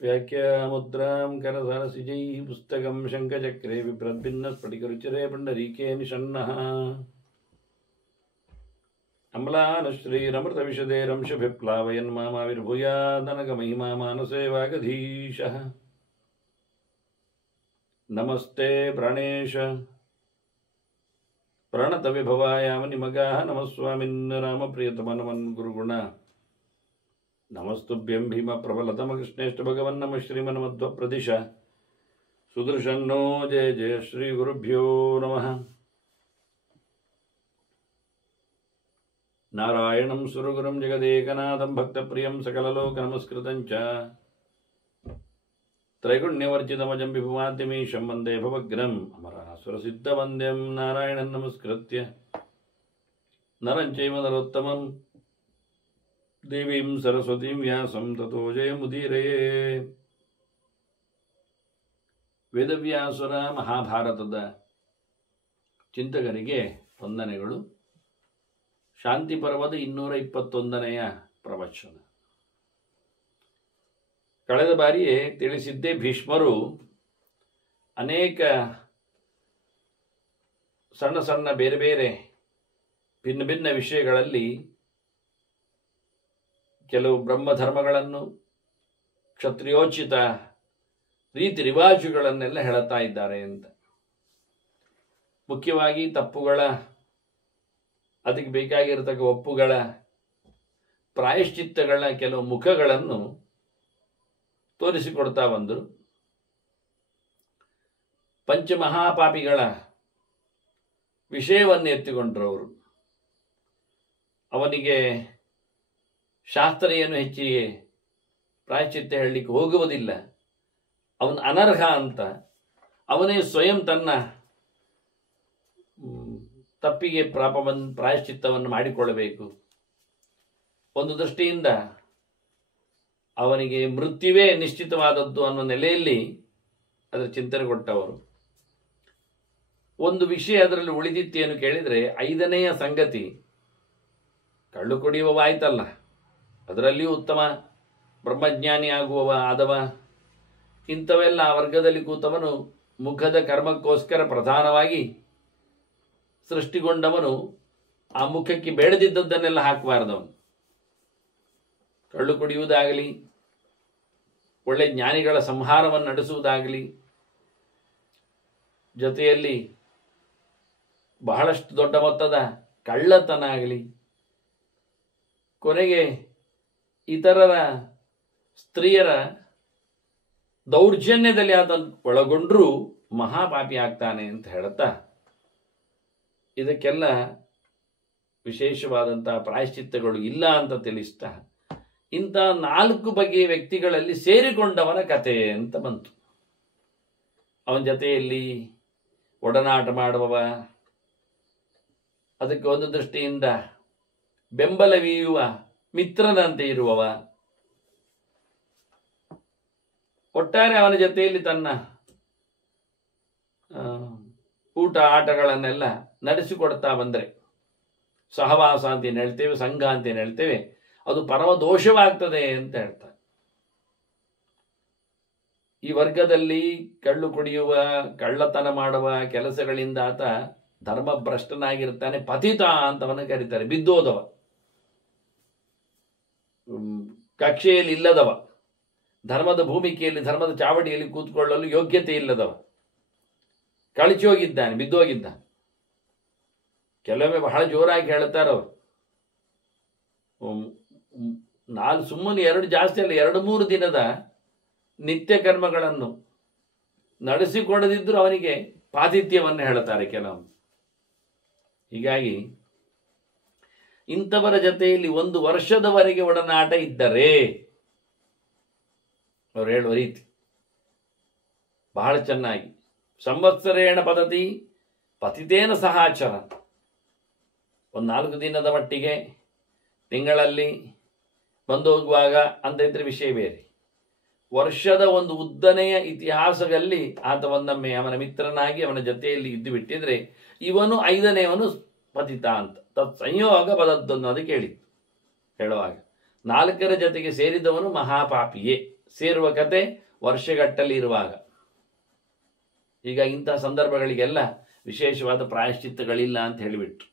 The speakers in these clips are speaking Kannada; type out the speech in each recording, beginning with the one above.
व्याख्यामुद्रां करसरसिजैः पुस्तकं शङ्खचक्रे बिभ्रद्भिन्नस्फटिकरुचिरे पुण्डरीके निषण्णः अम्लानश्रीरमृतविशदेरंशभिप्लावयन् मामाविर्भूयादनगमहिमा मानसे वागधीशः नमस्ते प्राणेश प्रणतविभवायामनिमगाः नमः स्वामिन् रामप्रियतमनमन् गुरुगुण नमस्तुभ्यं भीमप्रबलतमकृष्णेष्ट भगवन् नमः श्रीमन्मध्वप्रदिश सुदर्शन्नो जय जय श्रीगुरुभ्यो नमः नारायणं सुरगुरुं जगदेकनाथं भक्तप्रियं सकललोकनमस्कृतं च त्रैगुण्यवर्जितमजं विभुमाद्यमीशं वन्दे भवग्रम् अमरासुरसिद्धवन्द्यं नारायणं नमस्कृत्य नरं चैव नरोत्तमं देवीं सरस्वतीं व्यासं ततो जयमुदीरये ವೇದವ್ಯಾಸರ ಮಹಾಭಾರತದ ಚಿಂತಕರಿಗೆ ವಂದನೆಗಳು. ಶಾಂತಿ ಪರ್ವದ 221ನೆಯ ಪ್ರವಚನ. ಕಳೆದ ಬಾರಿಯೇ ತಿಳಿಸಿದ್ದೇ, ಭೀಷ್ಮರು ಅನೇಕ ಸಣ್ಣ ಸಣ್ಣ ಬೇರೆ ಬೇರೆ ಭಿನ್ನ ಭಿನ್ನ ವಿಷಯಗಳಲ್ಲಿ ಕೆಲವು ಬ್ರಹ್ಮಧರ್ಮಗಳನ್ನು, ಕ್ಷತ್ರಿಯೋಚಿತ ರೀತಿ ರಿವಾಜುಗಳನ್ನೆಲ್ಲ ಹೇಳುತ್ತಾ ಇದ್ದಾರೆ ಅಂತ. ಮುಖ್ಯವಾಗಿ ತಪ್ಪುಗಳ, ಅದಕ್ಕೆ ಬೇಕಾಗಿರತಕ್ಕ ಒಪ್ಪುಗಳ, ಪ್ರಾಯಶ್ಚಿತ್ತಗಳ ಕೆಲವು ಮುಖಗಳನ್ನು ತೋರಿಸಿಕೊಡ್ತಾ ಬಂದರು. ಪಂಚಮಹಾಪಾಪಿಗಳ ವಿಷಯವನ್ನು ಎತ್ತಿಕೊಂಡ್ರು ಅವರು. ಅವನಿಗೆ ಶಾಸ್ತ್ರ ಏನು ಹೆಚ್ಚಿಗೆ ಪ್ರಾಯಶ್ಚಿತ್ತ ಹೇಳಲಿಕ್ಕೆ ಹೋಗುವುದಿಲ್ಲ, ಅವನು ಅನರ್ಹ ಅಂತ ಅವನೇ ಸ್ವಯಂ ತನ್ನ ತಪ್ಪಿಗೆ ಪ್ರಾಯಶ್ಚಿತ್ತವನ್ನು ಮಾಡಿಕೊಳ್ಳಬೇಕು. ಒಂದು ದೃಷ್ಟಿಯಿಂದ ಅವನಿಗೆ ಮೃತ್ಯುವೇ ನಿಶ್ಚಿತವಾದದ್ದು ಅನ್ನೋ ನೆಲೆಯಲ್ಲಿ ಅದರ ಚಿಂತನೆ ಕೊಟ್ಟವರು. ಒಂದು ವಿಷಯ ಅದರಲ್ಲಿ ಉಳಿದಿತ್ತೇನು ಕೇಳಿದರೆ, 5ನೆಯ ಸಂಗತಿ ಕಳ್ಳು ಕುಡಿಯುವವಾಯ್ತಲ್ಲ, ಅದರಲ್ಲಿಯೂ ಉತ್ತಮ ಬ್ರಹ್ಮಜ್ಞಾನಿ ಆದವ, ಇಂಥವೆಲ್ಲ ಆ ವರ್ಗದಲ್ಲಿ ಕೂತವನು ಮುಖದ ಕರ್ಮಕ್ಕೋಸ್ಕರ ಪ್ರಧಾನವಾಗಿ ಸೃಷ್ಟಿಗೊಂಡವನು ಆ ಮುಖಕ್ಕೆ ಬೇಡದಿದ್ದದ್ದನ್ನೆಲ್ಲ ಹಾಕಬಾರ್ದವನು. ಕಳ್ಳು ಕುಡಿಯುವುದಾಗಲಿ, ಒಳ್ಳೆ ಜ್ಞಾನಿಗಳ ಸಂಹಾರವನ್ನು ನಡೆಸುವುದಾಗಲಿ, ಜೊತೆಯಲ್ಲಿ ಬಹಳಷ್ಟು ದೊಡ್ಡ ಮೊತ್ತದ ಕಳ್ಳತನ ಆಗಲಿ, ಕೊನೆಗೆ ಇತರರ ಸ್ತ್ರೀಯರ ದೌರ್ಜನ್ಯದಲ್ಲಿ ಆತ ಒಳಗೊಂಡ್ರೂ ಮಹಾಪಾಪಿ ಆಗ್ತಾನೆ ಅಂತ ಹೇಳುತ್ತಾ, ಇದಕ್ಕೆಲ್ಲ ವಿಶೇಷವಾದಂತಹ ಪ್ರಾಯಶ್ಚಿತ್ತಗಳು ಇಲ್ಲ ಅಂತ ತಿಳಿಸ್ತಾ, ಇಂಥ 4 ಬಗೆಯ ವ್ಯಕ್ತಿಗಳಲ್ಲಿ ಸೇರಿಕೊಂಡವನ ಕಥೆ ಅಂತ ಬಂತು. ಅವನ ಜೊತೆಯಲ್ಲಿ ಒಡನಾಟ ಮಾಡುವವ, ಅದಕ್ಕೆ ಒಂದು ದೃಷ್ಟಿಯಿಂದ ಬೆಂಬಲವೀಯುವ ಮಿತ್ರನಂತೆ ಇರುವವ, ಒಟ್ಟಾರೆ ಅವನ ಜೊತೆಯಲ್ಲಿ ತನ್ನ ಊಟ ಆಟಗಳನ್ನೆಲ್ಲ ನಡೆಸಿಕೊಡ್ತಾ ಬಂದರೆ, ಸಹವಾಸ ಅಂತೇನು ಹೇಳ್ತೇವೆ, ಸಂಘ ಅಂತೇನು ಹೇಳ್ತೇವೆ, ಅದು ಪರಮ ದೋಷವಾಗ್ತದೆ ಅಂತ ಹೇಳ್ತಾರೆ. ಈ ವರ್ಗದಲ್ಲಿ ಕಳ್ಳು ಕುಡಿಯುವ, ಕಳ್ಳತನ ಮಾಡುವ ಕೆಲಸಗಳಿಂದ ಆತ ಧರ್ಮಭ್ರಷ್ಟನಾಗಿರ್ತಾನೆ, ಪತಿತ ಅಂತವನ್ನ ಕರೀತಾರೆ. ಬಿದ್ದೋದವ, ಕಕ್ಷೆಯಲ್ಲಿ ಇಲ್ಲದವ, ಧರ್ಮದ ಭೂಮಿಕೆಯಲ್ಲಿ, ಧರ್ಮದ ಚಾವಡಿಯಲ್ಲಿ ಕೂತ್ಕೊಳ್ಳಲು ಯೋಗ್ಯತೆ ಇಲ್ಲದವ, ಕಳಚಿ ಹೋಗಿದ್ದಾನೆ, ಬಿದ್ದೋಗಿದ್ದ. ಕೆಲವೊಮ್ಮೆ ಬಹಳ ಜೋರಾಗಿ ಹೇಳ್ತಾರವರು, ಸುಮ್ಮನೆ 2 ಜಾಸ್ತಿ ಅಲ್ಲ, 2-3 ದಿನದ ನಿತ್ಯ ಕರ್ಮಗಳನ್ನು ನಡೆಸಿಕೊಡದಿದ್ದರೂ ಅವನಿಗೆ ಪಾತಿಥ್ಯವನ್ನು ಹೇಳ್ತಾರೆ ಕೆಲವೊಮ್ಮೆ. ಹೀಗಾಗಿ ಇಂಥವರ ಜೊತೆಯಲ್ಲಿ 1 ವರ್ಷದವರೆಗೆ ಒಡನಾಟ ಇದ್ದರೆ, ಅವರು ಹೇಳುವ ರೀತಿ ಬಹಳ ಚೆನ್ನಾಗಿ, ಸಂವತ್ಸರೇಣ ಪದ್ಧತಿ ಪತಿತೇನ ಸಹಾಚರ, 4 ದಿನದ ಮಟ್ಟಿಗೆ ತಿಂಗಳಲ್ಲಿ ಬಂದು ಹೋಗುವಾಗ ಅಂತ ಇದ್ರೆ ವಿಷಯ ಬೇರೆ. ವರ್ಷದ ಒಂದು ಉದ್ದನೆಯ ಇತಿಹಾಸದಲ್ಲಿ ಆತ ಒಂದೊಮ್ಮೆ ಅವನ ಮಿತ್ರನಾಗಿ ಅವನ ಜೊತೆಯಲ್ಲಿ ಇದ್ದು ಬಿಟ್ಟಿದ್ರೆ ಇವನು 5ನೇವನು ಪತಿತ ಅಂತ ತತ್ ಸಂಯೋಗ ಬದದ್ದನ್ನು ಅದಕ್ಕೆ ಹೇಳುವಾಗ 4ರ ಜೊತೆಗೆ ಸೇರಿದವನು ಮಹಾಪಾಪಿಯೇ. ಸೇರುವ ಕತೆ ವರ್ಷಗಟ್ಟಲ್ಲಿ ಇರುವಾಗ. ಈಗ ಇಂತಹ ಸಂದರ್ಭಗಳಿಗೆಲ್ಲ ವಿಶೇಷವಾದ ಪ್ರಾಯಶ್ಚಿತ್ತಗಳಿಲ್ಲ ಅಂತ ಹೇಳಿಬಿಟ್ರು.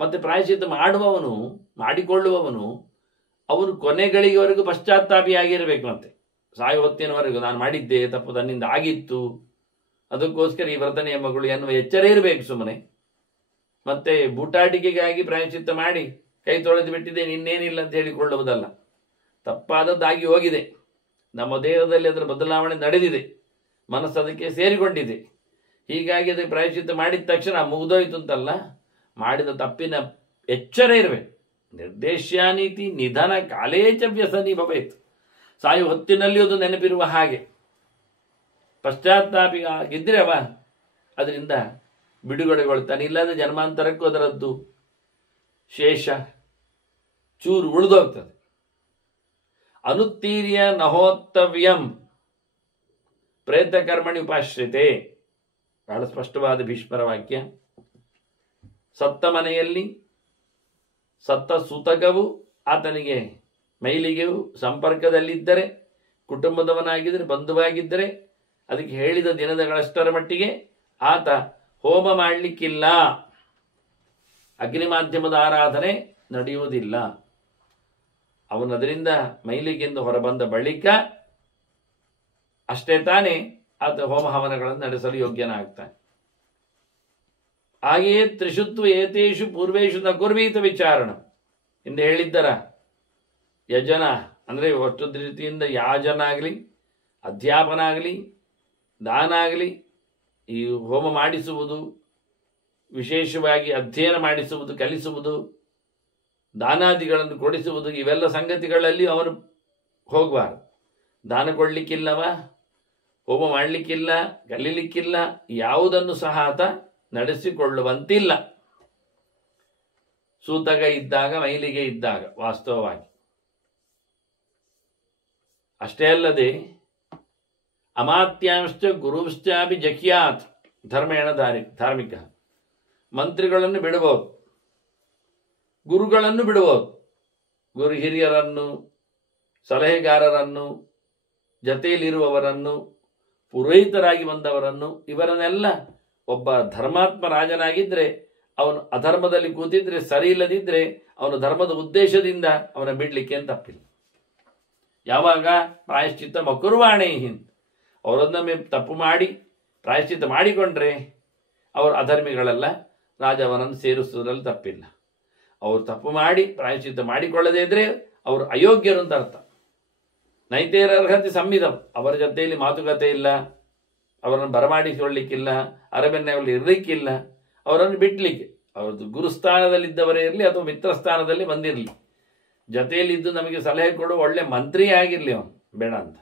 ಮತ್ತೆ ಪ್ರಾಯಶ್ಚಿತ್ತ ಮಾಡಿಕೊಳ್ಳುವವನು ಅವನು ಕೊನೆಗಳಿಗೆವರೆಗೂ ಪಶ್ಚಾತ್ತಾಪಿಯಾಗಿರಬೇಕು. ಮತ್ತೆ ಸಾಯೋ ಹೊತ್ತಿನವರೆಗೂ ನಾನು ಮಾಡಿದ್ದೆ ತಪ್ಪು, ತನ್ನಿಂದ ಆಗಿತ್ತು, ಅದಕ್ಕೋಸ್ಕರ ಈ ವ್ರತನೆಯ ಮಗಳು ಎನ್ನುವ ಎಚ್ಚರ ಇರಬೇಕು. ಸುಮ್ಮನೆ ಮತ್ತೆ ಬೂಟಾಟಿಕೆಗಾಗಿ ಪ್ರಾಯಶ್ಚಿತ್ತ ಮಾಡಿ ಕೈ ತೊಳೆದು ಬಿಟ್ಟಿದೆ ಇನ್ನೇನಿಲ್ಲ ಅಂತ ಹೇಳಿಕೊಳ್ಳುವುದಲ್ಲ. ತಪ್ಪಾದದ್ದಾಗಿ ಹೋಗಿದೆ, ನಮ್ಮ ದೇಹದಲ್ಲಿ ಅದರ ಬದಲಾವಣೆ ನಡೆದಿದೆ, ಮನಸ್ಸು ಅದಕ್ಕೆ ಸೇರಿಕೊಂಡಿದೆ. ಹೀಗಾಗಿ ಅದಕ್ಕೆ ಪ್ರಾಯಶ್ಚಿತ್ತ ಮಾಡಿದ ತಕ್ಷಣ ಮುಗಿದೋಯ್ತು ಅಂತಲ್ಲ, ಮಾಡಿದ ತಪ್ಪಿನ ಎಚ್ಚರ ಇರಬೇಕು. ನಿರ್ದೇಶ್ಯಾನೀತಿ ನಿಧನ ಕಾಲೇಚ ವ್ಯಸನಿ ಭವೇತ್. ಸಾಯು ಹೊತ್ತಿನಲ್ಲಿ ಅದು ನೆನಪಿರುವ ಹಾಗೆ ಪಶ್ಚಾತ್ತಾಪಿ ಆಗಿದ್ರೆ ಅವ ಅದರಿಂದ ಬಿಡುಗಡೆಗೊಳ್ತಾನೆ. ಇಲ್ಲದ ಜನ್ಮಾಂತರಕ್ಕೂ ಅದರದ್ದು ಶೇಷ ಚೂರು ಉಳಿದೋಗ್ತದೆ. ಅನುತ್ತೀರ್ಯ ನಹೋತ್ತವ್ಯಂ ಪ್ರೇತ ಕರ್ಮಣಿ ಉಪಾಶ್ರಿತೆ. ಬಹಳ ಸ್ಪಷ್ಟವಾದ ಭೀಷ್ಮರ ವಾಕ್ಯ. ಸತ್ತ ಮನೆಯಲ್ಲಿ ಸತ್ತ ಸೂತಕವು ಆತನಿಗೆ ಮೈಲಿಗೆಯು ಸಂಪರ್ಕದಲ್ಲಿದ್ದರೆ, ಕುಟುಂಬದವನಾಗಿದ್ದರೆ, ಬಂಧುವಾಗಿದ್ದರೆ ಅದಕ್ಕೆ ಹೇಳಿದ ದಿನಗಳಷ್ಟರ ಮಟ್ಟಿಗೆ ಆತ ಹೋಮ ಮಾಡಲಿಕ್ಕಿಲ್ಲ, ಅಗ್ನಿ ಮಾಧ್ಯಮದ ಆರಾಧನೆ ನಡೆಯುವುದಿಲ್ಲ. ಅವನು ಅದರಿಂದ ಮೈಲಿಗೆಯಿಂದ ಹೊರಬಂದ ಬಳಿಕ ಅಷ್ಟೇ ತಾನೇ ಆತ ಹೋಮ ಹವನಗಳನ್ನು ನಡೆಸಲು ಯೋಗ್ಯನಾಗ್ತಾನೆ. ಹಾಗೆಯೇ ತ್ರಿಶುತ್ವ ಏತೇಷು ಪೂರ್ವೇಶು ನ ಕುರ್ವೀತ ವಿಚಾರಣ ಹಿಂದೆ ಹೇಳಿದ್ದರ ಯಜನ ಅಂದರೆ ಒಟ್ಟು ರೀತಿಯಿಂದ ಯಾಜನ ಆಗಲಿ, ಅಧ್ಯಾಪನ ಆಗಲಿ, ದಾನ ಆಗಲಿ, ಈ ಹೋಮ ಮಾಡಿಸುವುದು, ವಿಶೇಷವಾಗಿ ಅಧ್ಯಯನ ಮಾಡಿಸುವುದು, ಕಲಿಸುವುದು, ದಾನಾದಿಗಳನ್ನು ಕೊಡಿಸುವುದು, ಇವೆಲ್ಲ ಸಂಗತಿಗಳಲ್ಲಿ ಅವನು ಹೋಗಬಾರದು. ದಾನ ಕೊಡಲಿಕ್ಕಿಲ್ಲವ, ಹೋಮ ಮಾಡಲಿಕ್ಕಿಲ್ಲ, ಕಲೀಲಿಕ್ಕಿಲ್ಲ, ಯಾವುದನ್ನು ಸಹ ಆತ ನಡೆಸಿಕೊಳ್ಳುವಂತಿಲ್ಲ. ಸೂತಕ ಇದ್ದಾಗ, ಮೈಲಿಗೆ ಇದ್ದಾಗ ವಾಸ್ತವವಾಗಿ. ಅಷ್ಟೇ ಅಲ್ಲದೆ ಅಮಾತ್ಯಾಂಶ್ಚ ಗುರುಶ್ಚಾಪಿ ಜಖ್ಯಾತ್ ಧರ್ಮೇಣ ಧಾರ್ಮಿಕ. ಮಂತ್ರಿಗಳನ್ನು ಬಿಡಬಹುದು, ಗುರುಗಳನ್ನು ಬಿಡಬಹುದು. ಗುರು ಹಿರಿಯರನ್ನು, ಸಲಹೆಗಾರರನ್ನು, ಜತೆಯಲ್ಲಿರುವವರನ್ನು, ಪುರೋಹಿತರಾಗಿ ಬಂದವರನ್ನು, ಇವರನ್ನೆಲ್ಲ ಒಬ್ಬ ಧರ್ಮಾತ್ಮ ರಾಜನಾಗಿದ್ದರೆ ಅವನು ಅಧರ್ಮದಲ್ಲಿ ಕೂತಿದ್ರೆ, ಸರಿ ಇಲ್ಲದಿದ್ದರೆ ಅವನ ಧರ್ಮದ ಉದ್ದೇಶದಿಂದ ಅವನ ಬಿಡ್ಲಿಕ್ಕೆ ಅಂತ ತಪ್ಪಿಲ್ಲ. ಯಾವಾಗ ಪ್ರಾಯಶ್ಚಿತ್ತ ಮಕುರ್ವಾಣೆ ಹಿಂದ್, ಅವರೊಂದೊಮ್ಮೆ ತಪ್ಪು ಮಾಡಿ ಪ್ರಾಯಶ್ಚಿತ್ತ ಮಾಡಿಕೊಂಡ್ರೆ ಅವರು ಅಧರ್ಮಿಗಳಲ್ಲ, ರಾಜ ಅವನನ್ನು ಸೇರಿಸುವುದರಲ್ಲಿ ತಪ್ಪಿಲ್ಲ. ಅವರು ತಪ್ಪು ಮಾಡಿ ಪ್ರಾಯಶ್ಚಿತ್ತ ಮಾಡಿಕೊಳ್ಳದೇ ಇದ್ರೆ ಅವರು ಅಯೋಗ್ಯರು ಅಂತ ಅರ್ಥ. ನೈತೇರರ್ಹತೆ ಸಂವಿಧಂ, ಅವರ ಜೊತೆಯಲ್ಲಿ ಮಾತುಕತೆ ಇಲ್ಲ, ಅವರನ್ನು ಬರಮಾಡಿಕೊಳ್ಳಿಕ್ಕಿಲ್ಲ, ಅರಮನೆಯಲ್ಲಿ ಇರಲಿಕ್ಕಿಲ್ಲ, ಅವರನ್ನು ಬಿಡ್ಲಿಕ್ಕೆ. ಅವ್ರದ್ದು ಗುರುಸ್ಥಾನದಲ್ಲಿದ್ದವರೇ ಇರಲಿ ಅಥವಾ ಮಿತ್ರಸ್ಥಾನದಲ್ಲಿ ಬಂದಿರಲಿ, ಜೊತೆಯಲ್ಲಿದ್ದು ನಮಗೆ ಸಲಹೆ ಕೊಡು, ಒಳ್ಳೆ ಮಂತ್ರಿ ಆಗಿರಲಿ, ಅವನು ಬೇಡ ಅಂತ.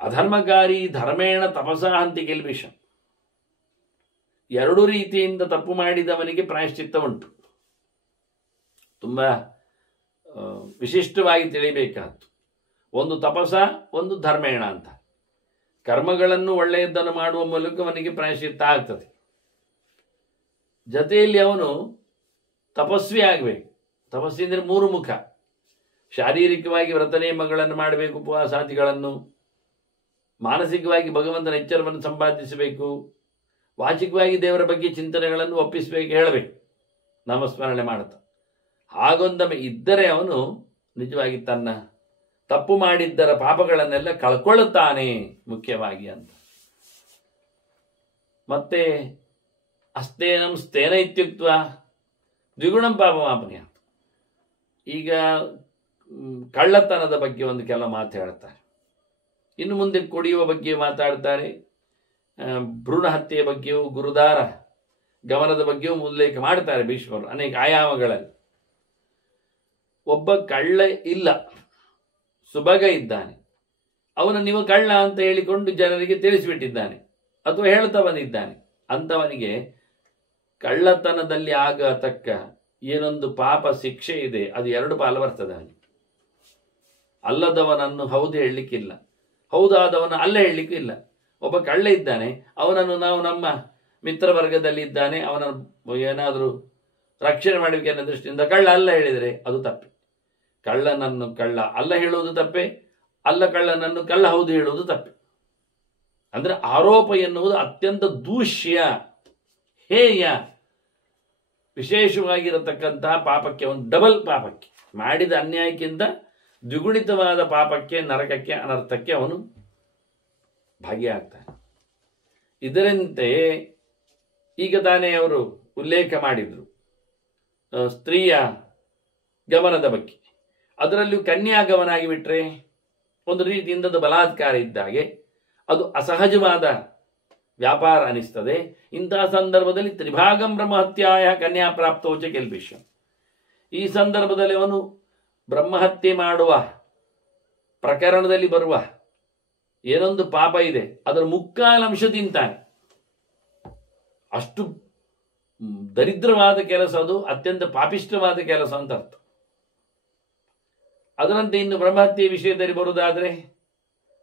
ಅಧರ್ಮಕಾರಿ ಧರ್ಮೇಣ ತಪಸಾ ಹಂತಿ ಕಿಲ್ಬಿಷ. ಎರಡು ರೀತಿಯಿಂದ ತಪ್ಪು ಮಾಡಿದವನಿಗೆ ಪ್ರಾಯಶ್ಚಿತ್ತ ಉಂಟು. ತುಂಬ ವಿಶಿಷ್ಟವಾಗಿ ತಿಳಿಬೇಕಾದ್ದು. ಒಂದು ತಪಸ, ಒಂದು ಧರ್ಮೇಣ ಅಂತ. ಕರ್ಮಗಳನ್ನು ಒಳ್ಳೆಯದನ್ನು ಮಾಡುವ ಮೂಲಕ ಅವನಿಗೆ ಪ್ರಾಯಶ್ಚಿತ್ತ ಆಗ್ತದೆ. ಜೊತೆಯಲ್ಲಿ ಅವನು ತಪಸ್ವಿ ಆಗಬೇಕು. ತಪಸ್ವಿ ಅಂದರೆ 3 ಮುಖ. ಶಾರೀರಿಕವಾಗಿ ವ್ರತ ನಿಯಮಗಳನ್ನು ಮಾಡಬೇಕು, ಉಪವಾಸಾದಿಗಳನ್ನು. ಮಾನಸಿಕವಾಗಿ ಭಗವಂತನ ಎಚ್ಚರವನ್ನು ಸಂಪಾದಿಸಬೇಕು. ವಾಚಿಕವಾಗಿ ದೇವರ ಬಗ್ಗೆ ಚಿಂತನೆಗಳನ್ನು ಒಪ್ಪಿಸಬೇಕು, ಹೇಳಬೇಕು, ನಾಮಸ್ಮರಣೆ ಮಾಡುತ್ತಾ. ಹಾಗೊಂದೊಮ್ಮೆ ಇದ್ದರೆ ಅವನು ನಿಜವಾಗಿ ತನ್ನ ತಪ್ಪು ಮಾಡಿದ್ದರ ಪಾಪಗಳನ್ನೆಲ್ಲ ಕಳ್ಕೊಳ್ಳುತ್ತಾನೆ ಮುಖ್ಯವಾಗಿ ಅಂತ. ಮತ್ತೆ ಅಸ್ತೇನಂ ಸ್ಥೇನ ಇತ್ಯುಕ್ತ ದ್ವಿಗುಣಂ ಪಾಪಮಾಪನೀಯ. ಈಗ ಕಳ್ಳತನದ ಬಗ್ಗೆ ಒಂದು ಕೆಲ ಮಾತು ಹೇಳ್ತಾರೆ, ಇನ್ನು ಮುಂದೆ ಕುಡಿಯುವ ಬಗ್ಗೆ ಮಾತಾಡ್ತಾರೆ, ಭ್ರೂಣ ಹತ್ಯೆಯ ಬಗ್ಗೆಯೂ ಗುರುದಾರ ಗಮನದ ಬಗ್ಗೆಯೂ ಉಲ್ಲೇಖ ಮಾಡ್ತಾರೆ ಭೀಷ್ಮರು ಅನೇಕ ಆಯಾಮಗಳಲ್ಲಿ. ಒಬ್ಬ ಕಳ್ಳ ಇಲ್ಲ, ಸುಬಗ ಇದ್ದಾನೆ, ಅವನು ನೀವು ಕಳ್ಳ ಅಂತ ಹೇಳಿಕೊಂಡು ಜನರಿಗೆ ತಿಳಿಸಿಬಿಟ್ಟಿದ್ದಾನೆ ಅಥವಾ ಹೇಳ್ತಾ ಬಂದಿದ್ದಾನೆ. ಅಂಥವನಿಗೆ ಕಳ್ಳತನದಲ್ಲಿ ಆಗತಕ್ಕ ಏನೊಂದು ಪಾಪ ಶಿಕ್ಷೆ ಇದೆ, ಅದು 2 ಪಾಲು ಬರ್ತದೆ ಅವನಿಗೆ. ಅಲ್ಲದವನನ್ನು ಹೌದು ಹೇಳಲಿಕ್ಕಿಲ್ಲ, ಹೌದಾದವನ ಅಲ್ಲ ಹೇಳಲಿಕ್ಕೂ ಇಲ್ಲ. ಒಬ್ಬ ಕಳ್ಳ ಇದ್ದಾನೆ, ಅವನನ್ನು ನಾವು ನಮ್ಮ ಮಿತ್ರವರ್ಗದಲ್ಲಿ ಇದ್ದಾನೆ, ಅವನನ್ನು ಏನಾದರೂ ರಕ್ಷಣೆ ಮಾಡಲಿಕ್ಕೆ ಅನ್ನೋ ದೃಷ್ಟಿಯಿಂದ ಕಳ್ಳ ಅಲ್ಲ ಹೇಳಿದರೆ ಅದು ತಪ್ಪೆ. ಕಳ್ಳನನ್ನು ಕಳ್ಳ ಅಲ್ಲ ಹೇಳುವುದು ತಪ್ಪೆ, ಅಲ್ಲ ಕಳ್ಳನನ್ನು ಕಳ್ಳ ಹೌದು ಹೇಳುವುದು ತಪ್ಪೆ. ಅಂದರೆ ಆರೋಪ ಎನ್ನುವುದು ಅತ್ಯಂತ ದೂಷ್ಯ, ಹೇಯ, ವಿಶೇಷವಾಗಿರತಕ್ಕಂತಹ ಪಾಪಕ್ಕೆ, ಒಂದು ಡಬಲ್ ಪಾಪಕ್ಕೆ, ಮಾಡಿದ ಅನ್ಯಾಯಕ್ಕಿಂತ ದ್ವಿಗುಣಿತವಾದ ಪಾಪಕ್ಕೆ, ನರಕಕ್ಕೆ, ಅನರ್ಥಕ್ಕೆ ಅವನು ಭಾಗಿಯಾಗ್ತಾನೆ. ಇದರಂತೆ ಈಗ ತಾನೇ ಅವರು ಉಲ್ಲೇಖ ಮಾಡಿದರು ಸ್ತ್ರೀಯ ಗಮನದ ಬಗ್ಗೆ. ಅದರಲ್ಲಿಯೂ ಕನ್ಯಾಗಮನ ಆಗಿಬಿಟ್ರೆ ಒಂದು ರೀತಿಯಿಂದ ಅದು ಬಲಾತ್ಕಾರ ಇದ್ದಾಗೆ, ಅದು ಅಸಹಜವಾದ ವ್ಯಾಪಾರ ಅನಿಸ್ತದೆ. ಇಂತಹ ಸಂದರ್ಭದಲ್ಲಿ ತ್ರಿಭಾಗಂ ಬ್ರಹ್ಮಹತ್ಯಾಯ ಕನ್ಯಾ ಪ್ರಾಪ್ತೋಚ ಕೆಲ್ಬಿಷ. ಈ ಸಂದರ್ಭದಲ್ಲಿ ಅವನು ಬ್ರಹ್ಮಹತ್ಯೆ ಮಾಡುವ ಪ್ರಕರಣದಲ್ಲಿ ಬರುವ ಏನೊಂದು ಪಾಪ ಇದೆ ಅದರ ಮುಕ್ಕಾಲಂಶ ತಿಂತಾನೆ. ಅಷ್ಟು ದರಿದ್ರವಾದ ಕೆಲಸ ಅದು, ಅತ್ಯಂತ ಪಾಪಿಷ್ಟವಾದ ಕೆಲಸ ಅಂತ ಅರ್ಥ. ಅದರಂತೆ ಇನ್ನು ಬ್ರಹ್ಮಹತ್ಯೆ ವಿಷಯದಲ್ಲಿ ಬರುವುದಾದರೆ,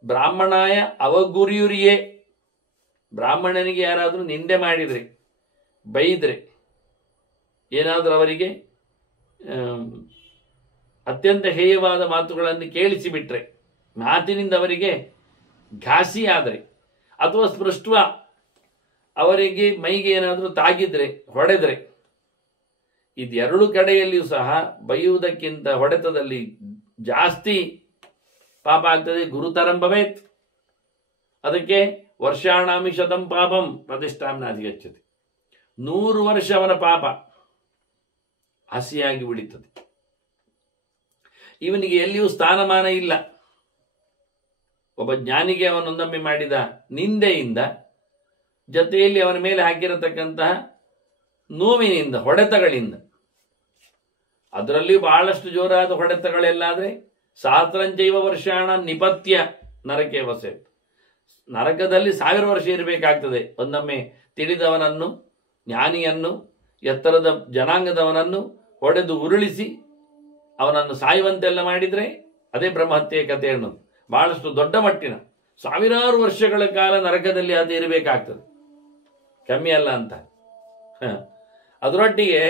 ಬ್ರಾಹ್ಮಣಾಯ ಅವಗುರಿಯುರಿಯೇ, ಬ್ರಾಹ್ಮಣನಿಗೆ ಯಾರಾದರೂ ನಿಂದೆ ಮಾಡಿದರೆ, ಬೈದರೆ, ಏನಾದರೂ ಅವರಿಗೆ ಅತ್ಯಂತ ಹೇಯವಾದ ಮಾತುಗಳನ್ನು ಕೇಳಿಸಿಬಿಟ್ರೆ, ಮಾತಿನಿಂದ ಅವರಿಗೆ ಘಾಸಿ ಆದರೆ, ಅಥವಾ ಸ್ಪೃಷ್ಟ ಅವರಿಗೆ ಮೈಗೆ ಏನಾದರೂ ತಾಗಿದ್ರೆ, ಹೊಡೆದರೆ, ಇದೆರಡು ಕಡೆಯಲ್ಲಿಯೂ ಸಹ ಬೈಯುವುದಕ್ಕಿಂತ ಹೊಡೆತದಲ್ಲಿ ಜಾಸ್ತಿ ಪಾಪ ಆಗ್ತದೆ. ಗುರುತರಂ ಭವೇತ್. ಅದಕ್ಕೆ ವರ್ಷಾಣಾಮಿ ಶತಂ ಪಾಪಂ ಪ್ರತಿಷ್ಠಾಂನ ಅಧಿಗಚ್ಚತೆ. 100 ವರ್ಷ ಅವನ ಪಾಪ ಹಸಿಯಾಗಿ ಉಳಿತದೆ. ಇವನಿಗೆ ಎಲ್ಲಿಯೂ ಸ್ಥಾನಮಾನ ಇಲ್ಲ. ಒಬ್ಬ ಜ್ಞಾನಿಗೆ ಅವನೊಂದೊಮ್ಮೆ ಮಾಡಿದ ನಿಂದೆಯಿಂದ, ಜೊತೆಯಲ್ಲಿ ಅವನ ಮೇಲೆ ಹಾಕಿರತಕ್ಕಂತಹ ನೋವಿನಿಂದ, ಹೊಡೆತಗಳಿಂದ, ಅದರಲ್ಲಿ ಬಹಳಷ್ಟು ಜೋರಾದ ಹೊಡೆತಗಳೆಲ್ಲಾದರೆ ಸಹಸ್ರಂಚೈವ ವರ್ಷಾಣ ನಿಪತ್ಯ ನರಕೆ ವಸೆ, ನರಕದಲ್ಲಿ 1000 ವರ್ಷ ಇರಬೇಕಾಗ್ತದೆ. ಒಂದೊಮ್ಮೆ ತಿಳಿದವನನ್ನು, ಜ್ಞಾನಿಯನ್ನು, ಎತ್ತರದ ಜನಾಂಗದವನನ್ನು ಹೊಡೆದು ಉರುಳಿಸಿ ಅವನನ್ನು ಸಾಯುವಂತೆಲ್ಲ ಮಾಡಿದರೆ ಅದೇ ಬ್ರಹ್ಮಹತ್ಯೆ ಕಥೆ ಅನ್ನೋದು. ಬಹಳಷ್ಟು ದೊಡ್ಡ ಮಟ್ಟಿನ 1000 ವರ್ಷಗಳ ಕಾಲ ನರಕದಲ್ಲಿ ಅದು ಇರಬೇಕಾಗ್ತದೆ, ಕಮ್ಮಿ ಅಲ್ಲ ಅಂತ. ಅದರೊಟ್ಟಿಗೆ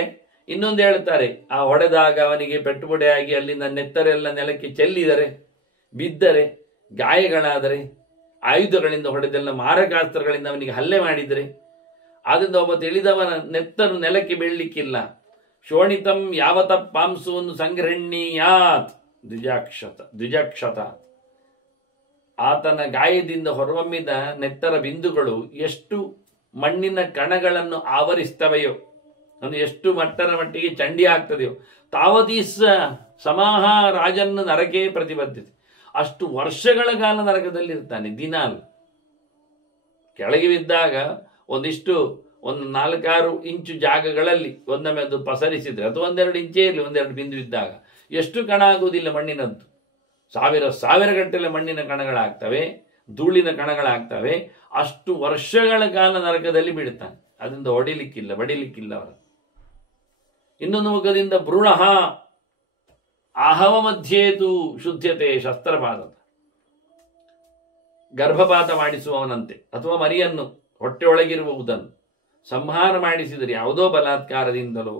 ಇನ್ನೊಂದು ಹೇಳ್ತಾರೆ, ಆ ಹೊಡೆದಾಗ ಅವನಿಗೆ ಪೆಟ್ಟುಪುಡೆಯಾಗಿ ಅಲ್ಲಿಂದ ನೆತ್ತರೆಲ್ಲ ನೆಲಕ್ಕೆ ಚೆಲ್ಲಿದರೆ, ಬಿದ್ದರೆ, ಗಾಯಗಳಾದರೆ, ಆಯುಧಗಳಿಂದ ಹೊಡೆದೆಲ್ಲ ಮಾರಕಾಸ್ತ್ರಗಳಿಂದ ಅವನಿಗೆ ಹಲ್ಲೆ ಮಾಡಿದರೆ, ಆದ್ದರಿಂದ ಒಬ್ಬ ತಿಳಿದವನ ನೆತ್ತರು ನೆಲಕ್ಕೆ ಬೀಳಲಿಕ್ಕಿಲ್ಲ. ಶೋಣಿತಂ ಯಾವತ ಪಾಂಸುವನ್ನು ಸಂಗ್ರಹಣೀಯಾತ್ ದ್ವಿಜಕ್ಷತ. ಆತನ ಗಾಯದಿಂದ ಹೊರಹೊಮ್ಮಿದ ನೆತ್ತರ ಬಿಂದುಗಳು ಎಷ್ಟು ಮಣ್ಣಿನ ಕಣಗಳನ್ನು ಆವರಿಸ್ತವೆಯೋ, ಅದು ಎಷ್ಟು ಮಟ್ಟನ ಮಟ್ಟಿಗೆ ಚಂಡಿ ಆಗ್ತದೆಯೋ, ತಾವತೀಸ ಸಮಾಹ ರಾಜನ್ನು ನರಕೆ ಪ್ರತಿಬದ್ಧತೆ. ಅಷ್ಟು ವರ್ಷಗಳ ಕಾಲ ನರಕದಲ್ಲಿರ್ತಾನೆ. ದಿನಾಲ್ ಕೆಳಗೆ ಬಿದ್ದಾಗ ಒಂದು 4-6 ಇಂಚು ಜಾಗಗಳಲ್ಲಿ ಒಂದೊಮ್ಮೆ ಅದು ಪಸರಿಸಿದ್ರೆ, ಅಥವಾ 1-2 ಇಂಚೇ ಇರಲಿ, 1-2 ಬಿಂದು ಇದ್ದಾಗ ಎಷ್ಟು ಕಣ ಆಗುವುದಿಲ್ಲ ಮಣ್ಣಿನದ್ದು. 1000 ಗಟ್ಟಲೆ ಮಣ್ಣಿನ ಕಣಗಳಾಗ್ತವೆ, ಧೂಳಿನ ಕಣಗಳಾಗ್ತವೆ. ಅಷ್ಟು ವರ್ಷಗಳ ಕಾಲ ನರಕದಲ್ಲಿ ಬೀಳ್ತಾನೆ. ಅದರಿಂದ ಹೊಡಿಲಿಕ್ಕಿಲ್ಲ, ಬಡಿಲಿಕ್ಕಿಲ್ಲ ಅವರ. ಇನ್ನೊಂದು ಮುಖದಿಂದ ಭ್ರೂಣಃ ಆಹವ ಮಧ್ಯೇತು ಶುದ್ಧತೆ ಶಸ್ತ್ರಪಾತ, ಗರ್ಭಪಾತ ಮಾಡಿಸುವವನಂತೆ, ಅಥವಾ ಮರಿಯನ್ನು ಹೊಟ್ಟೆಯೊಳಗಿರುವುದನ್ನು ಸಂಹಾರ ಮಾಡಿಸಿದರೆ, ಯಾವುದೋ ಬಲಾತ್ಕಾರದಿಂದಲೋ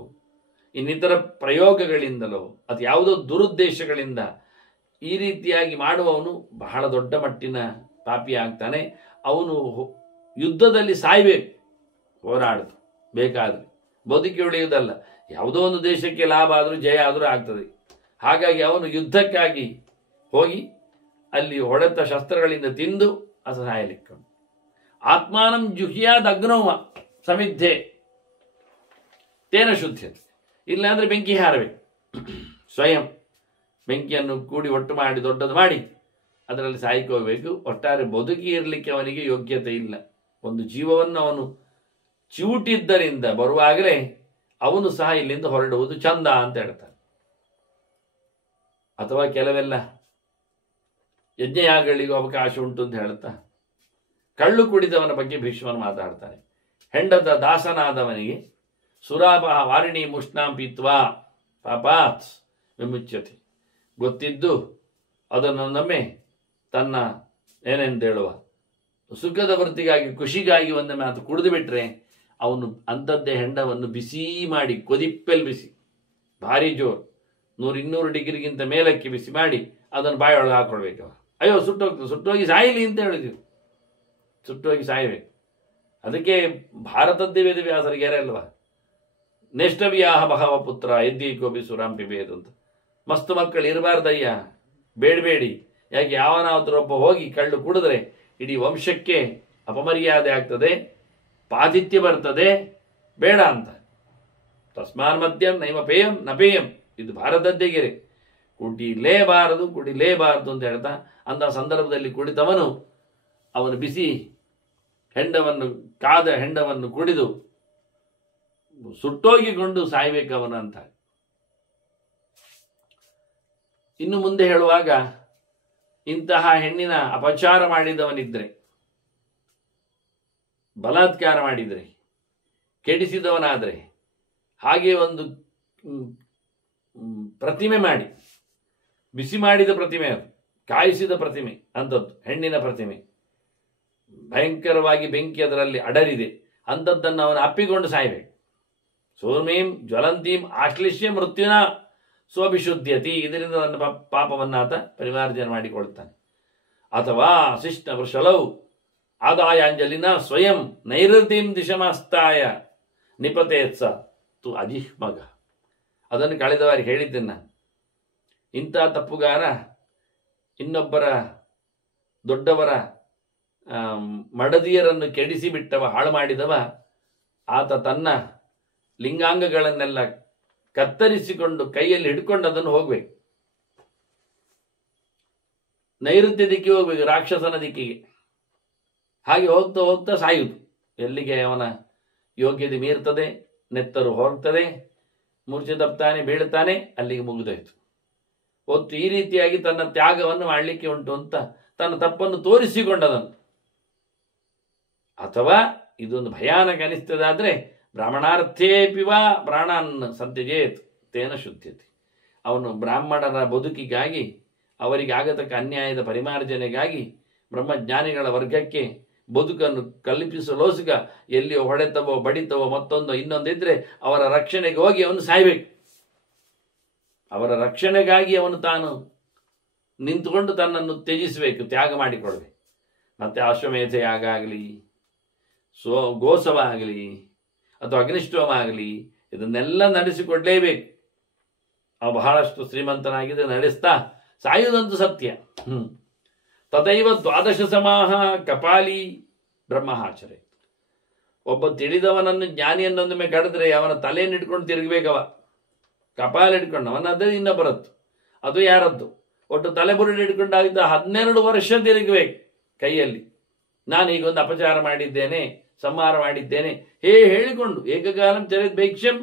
ಇನ್ನಿತರ ಪ್ರಯೋಗಗಳಿಂದಲೋ ಅದು ಯಾವುದೋ ದುರುದ್ದೇಶಗಳಿಂದ ಈ ರೀತಿಯಾಗಿ ಮಾಡುವವನು ಬಹಳ ದೊಡ್ಡ ಮಟ್ಟಿನ ಪಾಪಿ ಆಗ್ತಾನೆ. ಅವನು ಯುದ್ಧದಲ್ಲಿ ಸಾಯ್ಬೇಕು, ಹೋರಾಡದು ಬೇಕಾದ್ರೆ, ಬದುಕಿ ಉಳಿಯುವುದಲ್ಲ. ಯಾವುದೋ ಒಂದು ದೇಶಕ್ಕೆ ಲಾಭ ಆದರೂ ಜಯ ಆದರೂ ಆಗ್ತದೆ. ಹಾಗಾಗಿ ಅವನು ಯುದ್ಧಕ್ಕಾಗಿ ಹೋಗಿ ಅಲ್ಲಿ ಹೊಡೆತ ಶಸ್ತ್ರಗಳಿಂದ ತಿಂದು ಅದು ಸಾಯಲಿಕ್ಕೆ. ಆತ್ಮಾನಂ ಜುಹಿಯಾದ ಅಗ್ನೋಮ ಸಮಿದ್ಧೆ ತೇನ ಶುದ್ಧತೆ. ಇಲ್ಲಾಂದ್ರೆ ಬೆಂಕಿ ಹಾರಬೇಕು. ಸ್ವಯಂ ಬೆಂಕಿಯನ್ನು ಕೂಡಿ ಒಟ್ಟು ಮಾಡಿ ದೊಡ್ಡದು ಮಾಡಿ ಅದರಲ್ಲಿ ಸಾಯ್ಕೋಬೇಕು. ಒಟ್ಟಾರೆ ಬದುಕಿ ಇರಲಿಕ್ಕೆ ಅವನಿಗೆ ಯೋಗ್ಯತೆ ಇಲ್ಲ. ಒಂದು ಜೀವವನ್ನು ಅವನು ಚಿವುಟಿದ್ದರಿಂದ ಬರುವಾಗಲೇ ಅವನು ಸಹ ಇಲ್ಲಿಂದ ಹೊರಡುವುದು ಚಂದ ಅಂತ ಹೇಳ್ತಾರೆ. ಅಥವಾ ಕೆಲವೆಲ್ಲ ಯಜ್ಞಯಾಗಗಳಿಗೂ ಅವಕಾಶ ಉಂಟು ಅಂತ ಹೇಳ್ತಾ ಕಳ್ಳು ಕುಡಿದವನ ಬಗ್ಗೆ ಭೀಷ್ಮನು ಮಾತಾಡ್ತಾನೆ. ಹೆಂಡದ ದಾಸನಾದವನಿಗೆ ಸುರಾಪ ವಾರಿಣಿ ಮುಷ್ಣಾಂ ಪಿತ್ವಾ ಪಾಪಾತ್ ವಿಮುಚ್ಯತೆ. ಗೊತ್ತಿದ್ದು ಅದನ್ನು ನಮ್ಮೆ ತನ್ನ ಏನೆಂತ ಹೇಳುವ ಸುಖದ ವೃತ್ತಿಗಾಗಿ ಖುಷಿಗಾಗಿ ಒಂದು ಮಾತು ಕುಡಿದು ಬಿಟ್ರೆ ಅವನು ಅಂಥದ್ದೇ ಹೆಂಡವನ್ನು ಬಿಸಿ ಮಾಡಿ ಕೊದಿಪ್ಪೆಲ್ ಬಿಸಿ ಭಾರಿ ಜೋರು 100-200 ಡಿಗ್ರಿಗಿಂತ ಮೇಲಕ್ಕೆ ಬಿಸಿ ಮಾಡಿ ಅದನ್ನು ಬಾಯೊಳಗೆ ಹಾಕೊಳ್ಬೇಕು. ಅಯ್ಯೋ ಸುಟ್ಟೋಗ್ತದೆ, ಸುಟ್ಟೋಗಿ ಸಾಯಲಿ ಅಂತ ಹೇಳಿದೀವಿ, ಸುಟ್ಟೋಗಿ ಸಾಯಬೇಕು. ಅದಕ್ಕೆ ಭಾರತದ್ದೇ ವೇದವ್ಯಾಸರಿಗೆ ಅಲ್ವಾ ನೆಷ್ಟವ್ಯಾಹ ಬಹವ ಪುತ್ರ ಎದ್ದೀಕೋಪಿ ಸುರಾಂ ಪಿಬೇದು ಅಂತ. ಮಸ್ತ್ ಮಕ್ಕಳು ಇರಬಾರ್ದಯ್ಯ, ಬೇಡಬೇಡಿ. ಯಾಕೆ ಯಾವನಾದ್ರೊಬ್ಬ ಹೋಗಿ ಕಳ್ಳು ಕುಡಿದ್ರೆ ಇಡೀ ವಂಶಕ್ಕೆ ಅಪಮರ್ಯಾದೆ ಆಗ್ತದೆ, ಪಾತಿಥ್ಯ ಬರ್ತದೆ, ಬೇಡ ಅಂತ. ತಸ್ಮಾನ್ ಮದ್ಯಂ ನೈಮ ಪೇಯಂ ನ ಪೇಯಂ, ಇದು ಭಾರತದ್ದೇ ಗೆರೆ. ಕುಡಿಲೇಬಾರದು ಅಂತ ಹೇಳ್ತಾ ಅಂತ ಸಂದರ್ಭದಲ್ಲಿ ಕುಡಿತವನು ಅವನು ಬಿಸಿ ಹೆಂಡವನ್ನು ಕಾದ ಹೆಂಡವನ್ನು ಕುಡಿದು ಸುಟ್ಟೋಗಿಕೊಂಡು ಸಾಯ್ಬೇಕವನು ಅಂತ. ಇನ್ನು ಮುಂದೆ ಹೇಳುವಾಗ ಇಂತಹ ಹೆಣ್ಣಿನ ಅಪಚಾರ ಮಾಡಿದವನಿದ್ರೆ, ಬಲಾತ್ಕಾರ ಮಾಡಿದರೆ, ಕೆಡಿಸಿದವನಾದರೆ, ಹಾಗೆ ಒಂದು ಪ್ರತಿಮೆ ಮಾಡಿ, ಬಿಸಿ ಮಾಡಿದ ಪ್ರತಿಮೆ, ಅದು ಕಾಯಿಸಿದ ಪ್ರತಿಮೆ ಅಂಥದ್ದು, ಹೆಣ್ಣಿನ ಪ್ರತಿಮೆ ಭಯಂಕರವಾಗಿ ಬೆಂಕಿ ಅದರಲ್ಲಿ ಅಡರಿದೆ, ಅಂಥದ್ದನ್ನು ಅವನು ಅಪ್ಪಿಕೊಂಡು ಸಾಯಬೇಕು. ಸೋರ್ಮೀಂ ಜ್ವಲಂತೀಂ ಆಶ್ಲಿಷ್ಯ ಮೃತ್ಯುನ ಸ್ವಭಿಶುದ್ಧತಿ, ಇದರಿಂದ ನನ್ನ ಪಾಪವನ್ನಾತ ಪರಿಮಾರ್ಜನೆ ಮಾಡಿಕೊಳ್ತಾನೆ. ಅಥವಾ ಶಿಷ್ಟ ವೃಷಲೌ ಆದಾಯಾಂಜಲಿನ ಸ್ವಯಂ ನೈಋತಿಂ ದಿಶಮಾಸ್ತಾಯ ನಿಪತೇತ್ಸ ತು ಅಜಿಹ್ಮಗ. ಅದನ್ನು ಕಳೆದ ಬಾರಿ ಹೇಳಿದ್ದೇನೆ ನಾನು. ಇಂಥ ತಪ್ಪುಗಾರ ಇನ್ನೊಬ್ಬರ ದೊಡ್ಡವರ ಮಡದಿಯರನ್ನು ಕೆಡಿಸಿ ಬಿಟ್ಟವ, ಹಾಳು ಮಾಡಿದವ, ಆತ ತನ್ನ ಲಿಂಗಾಂಗಗಳನ್ನೆಲ್ಲ ಕತ್ತರಿಸಿಕೊಂಡು ಕೈಯಲ್ಲಿ ಹಿಡ್ಕೊಂಡು ಅದನ್ನು ಹೋಗ್ಬೇಕು, ನೈಋತ್ಯ ದಿಕ್ಕಿಗೆ ಹೋಗ್ಬೇಕು, ರಾಕ್ಷಸನ ದಿಕ್ಕಿಗೆ. ಹಾಗೆ ಹೋಗ್ತಾ ಹೋಗ್ತಾ ಸಾಯುವುದು. ಎಲ್ಲಿಗೆ ಅವನ ಯೋಗ್ಯತೆ ಮೀರ್ತದೆ, ನೆತ್ತರು ಹೋಗ್ತದೆ, ಮೂರ್ಛೆ ತಪ್ತಾನೆ, ಬೀಳ್ತಾನೆ, ಅಲ್ಲಿಗೆ ಮುಗಿದೋಯ್ತು. ಹೊತ್ತು ಈ ರೀತಿಯಾಗಿ ತನ್ನ ತ್ಯಾಗವನ್ನು ಮಾಡಲಿಕ್ಕೆ ಉಂಟು ಅಂತ ತನ್ನ ತಪ್ಪನ್ನು ತೋರಿಸಿಕೊಂಡದನು. ಅಥವಾ ಇದೊಂದು ಭಯಾನಕ ಅನಿಸ್ತದಾದ್ರೆ ಬ್ರಾಹ್ಮಣಾರ್ಥೇಪಿವ ಪ್ರಾಣಾನ್ ಸಂತ್ಯಜೇತ್ ತೇನ ಶುದ್ಧತೆ. ಅವನು ಬ್ರಾಹ್ಮಣರ ಬದುಕಿಗಾಗಿ, ಅವರಿಗೆ ಆಗತಕ್ಕ ಅನ್ಯಾಯದ ಪರಿಮಾರ್ಜನೆಗಾಗಿ, ಬ್ರಹ್ಮಜ್ಞಾನಿಗಳ ವರ್ಗಕ್ಕೆ ಬದುಕನ್ನು ಕಲ್ಪಿಸಲೋಸುಗ ಎಲ್ಲಿಯೋ ಹೊಡೆತವೋ ಬಡಿತವೋ ಮತ್ತೊಂದು ಇನ್ನೊಂದಿದ್ರೆ ಅವರ ರಕ್ಷಣೆಗೆ ಹೋಗಿ ಅವನು ಸಾಯ್ಬೇಕು. ಅವರ ರಕ್ಷಣೆಗಾಗಿ ಅವನು ತಾನು ನಿಂತುಕೊಂಡು ತನ್ನನ್ನು ತ್ಯಜಿಸಬೇಕು, ತ್ಯಾಗ ಮಾಡಿಕೊಳ್ಬೇಕು. ಮತ್ತೆ ಅಶ್ವಮೇಧ ಯಾಗ ಆಗಲಿ, ಗೋಸವ ಆಗಲಿ, ಅಥವಾ ಅಗ್ನಿಷ್ಠೋಮ ಆಗಲಿ, ಇದನ್ನೆಲ್ಲ ನಡೆಸಿಕೊಡ್ಲೇಬೇಕು. ಅವ ಬಹಳಷ್ಟು ಶ್ರೀಮಂತನಾಗಿದೆ, ನಡೆಸ್ತಾ ಸಾಯುವುದಂತೂ ಸತ್ಯ. ತದೈವ 12 ಸಮಾಹ ಕಪಾಲಿ ಬ್ರಹ್ಮಹಾಚರೆ. ಒಬ್ಬ ತಿಳಿದವನನ್ನು ಜ್ಞಾನಿಯನ್ನೊಂದೊಮ್ಮೆ ಕಡಿದ್ರೆ ಅವನ ತಲೆಯನ್ನು ಹಿಡ್ಕೊಂಡು ತಿರುಗಬೇಕವ, ಕಪಾಲ ಹಿಡ್ಕೊಂಡು. ಅವನದೇ ಇನ್ನ ಬರತ್ತು, ಅದು ಯಾರದ್ದು. ಒಟ್ಟು ತಲೆಬುರುಡಿ ಹಿಡ್ಕೊಂಡಾಗಿದ್ದ 12 ವರ್ಷ ತಿರುಗಬೇಕು ಕೈಯಲ್ಲಿ. ನಾನು ಈಗೊಂದು ಅಪಚಾರ ಮಾಡಿದ್ದೇನೆ, ಸಂಹಾರ ಮಾಡಿದ್ದೇನೆ ಹೇಳಿಕೊಂಡು ಏಕಕಾಲಂ ಚರಿತ್ ಭೈಕ್ಷ್ಯಂ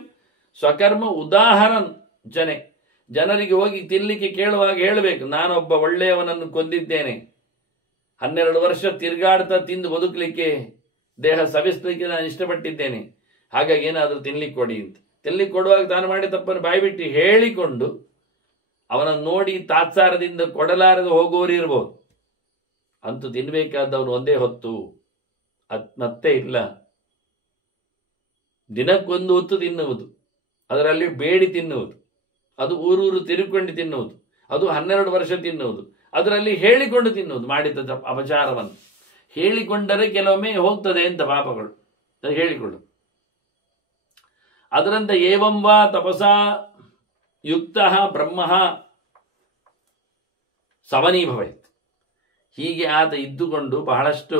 ಸ್ವಕರ್ಮ ಉದಾಹರಣ ಜನರಿಗೆ ಹೋಗಿ ತಿನ್ನಲಿಕ್ಕೆ ಕೇಳುವಾಗ ಹೇಳಬೇಕು, ನಾನೊಬ್ಬ ಒಳ್ಳೆಯವನನ್ನು ಕೊಂದಿದ್ದೇನೆ, 12 ವರ್ಷ ತಿರುಗಾಡ್ತಾ ತಿಂದು ಬದುಕಲಿಕ್ಕೆ, ದೇಹ ಸವಿಸ್ಲಿಕ್ಕೆ ನಾನು ಇಷ್ಟಪಟ್ಟಿದ್ದೇನೆ, ಹಾಗಾಗಿ ಏನಾದರೂ ತಿನ್ಲಿಕ್ಕೆ ಕೊಡಿ ಅಂತ. ತಿನ್ಲಿಕ್ಕೆ ಕೊಡುವಾಗ ತಾನು ಮಾಡಿ ತಪ್ಪನ್ನು ಬಾಯ್ಬಿಟ್ಟು ಹೇಳಿಕೊಂಡು ಅವನನ್ನು ನೋಡಿ ತಾತ್ಸಾರದಿಂದ ಕೊಡಲಾರದು ಹೋಗುವವರು ಇರ್ಬೋದು. ಅಂತೂ ತಿನ್ನಬೇಕಾದವನು ಒಂದೇ ಹೊತ್ತು, ಮತ್ತೆ ಇಲ್ಲ, ದಿನಕ್ಕೊಂದು ಹೊತ್ತು ತಿನ್ನುವುದು, ಅದರಲ್ಲಿ ಬೇಡಿ ತಿನ್ನುವುದು, ಅದು ಊರೂರು ತಿರುಕೊಂಡು ತಿನ್ನುವುದು, ಅದು 12 ವರ್ಷ ತಿನ್ನುವುದು, ಅದರಲ್ಲಿ ಹೇಳಿಕೊಂಡು ತಿನ್ನುವುದು. ಮಾಡಿದ ಅಪಚಾರವನ್ನು ಹೇಳಿಕೊಂಡರೆ ಕೆಲವೊಮ್ಮೆ ಹೋಗ್ತದೆ ಅಂತ ಪಾಪಗಳು, ಹೇಳಿಕೊಳ್ಳು. ಅದರಂತೆ ಏವಂ ವಾ ತಪಸಾ ಯುಕ್ತ ಬ್ರಹ್ಮ ಸಮನೀಭವೇತ್. ಹೀಗೆ ಆತ ಇದ್ದುಕೊಂಡು ಬಹಳಷ್ಟು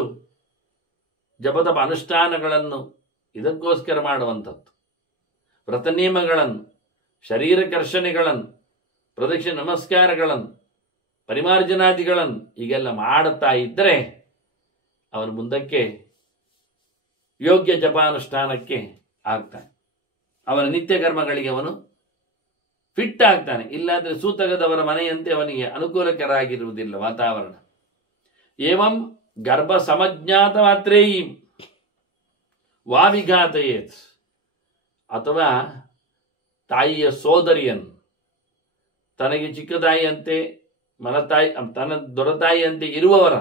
ಜಪತಪ ಅನುಷ್ಠಾನಗಳನ್ನು ಇದಕ್ಕೋಸ್ಕರ ಮಾಡುವಂಥದ್ದು, ವ್ರತ ನಿಯಮಗಳನ್ನು, ಶರೀರ ಕರ್ಷಣೆಗಳನ್ನು, ಪ್ರದಕ್ಷಿಣೆ ನಮಸ್ಕಾರಗಳನ್ನು, ಪರಿಮಾರ್ಜನಾದಿಗಳನ್ನು ಹೀಗೆಲ್ಲ ಮಾಡುತ್ತಾ ಇದ್ದರೆ ಅವನು ಮುಂದಕ್ಕೆ ಯೋಗ್ಯ ಜಪಾನುಷ್ಠಾನಕ್ಕೆ ಆಗ್ತಾನೆ. ಅವನ ನಿತ್ಯ ಕರ್ಮಗಳಿಗೆ ಅವನು ಫಿಟ್ ಆಗ್ತಾನೆ. ಇಲ್ಲಾಂದ್ರೆ ಸೂತಕದವರ ಮನೆಯಂತೆ ಅವನಿಗೆ ಅನುಕೂಲಕರಾಗಿರುವುದಿಲ್ಲ ವಾತಾವರಣ. ಏವಂ ಗರ್ಭ ಸಮಜ್ಞಾತ ಮಾತ್ರೇಯಿ ವಾವಿಘಾತಯೇತ್. ಅಥವಾ ತಾಯಿಯ ಸೋದರಿಯನ್ನು, ತನಗೆ ಚಿಕ್ಕ ತಾಯಿಯಂತೆ ಮಲತಾಯಿ ತನ್ನ ದೊರೆತಾಯಿಯಂತೆ ಇರುವವರ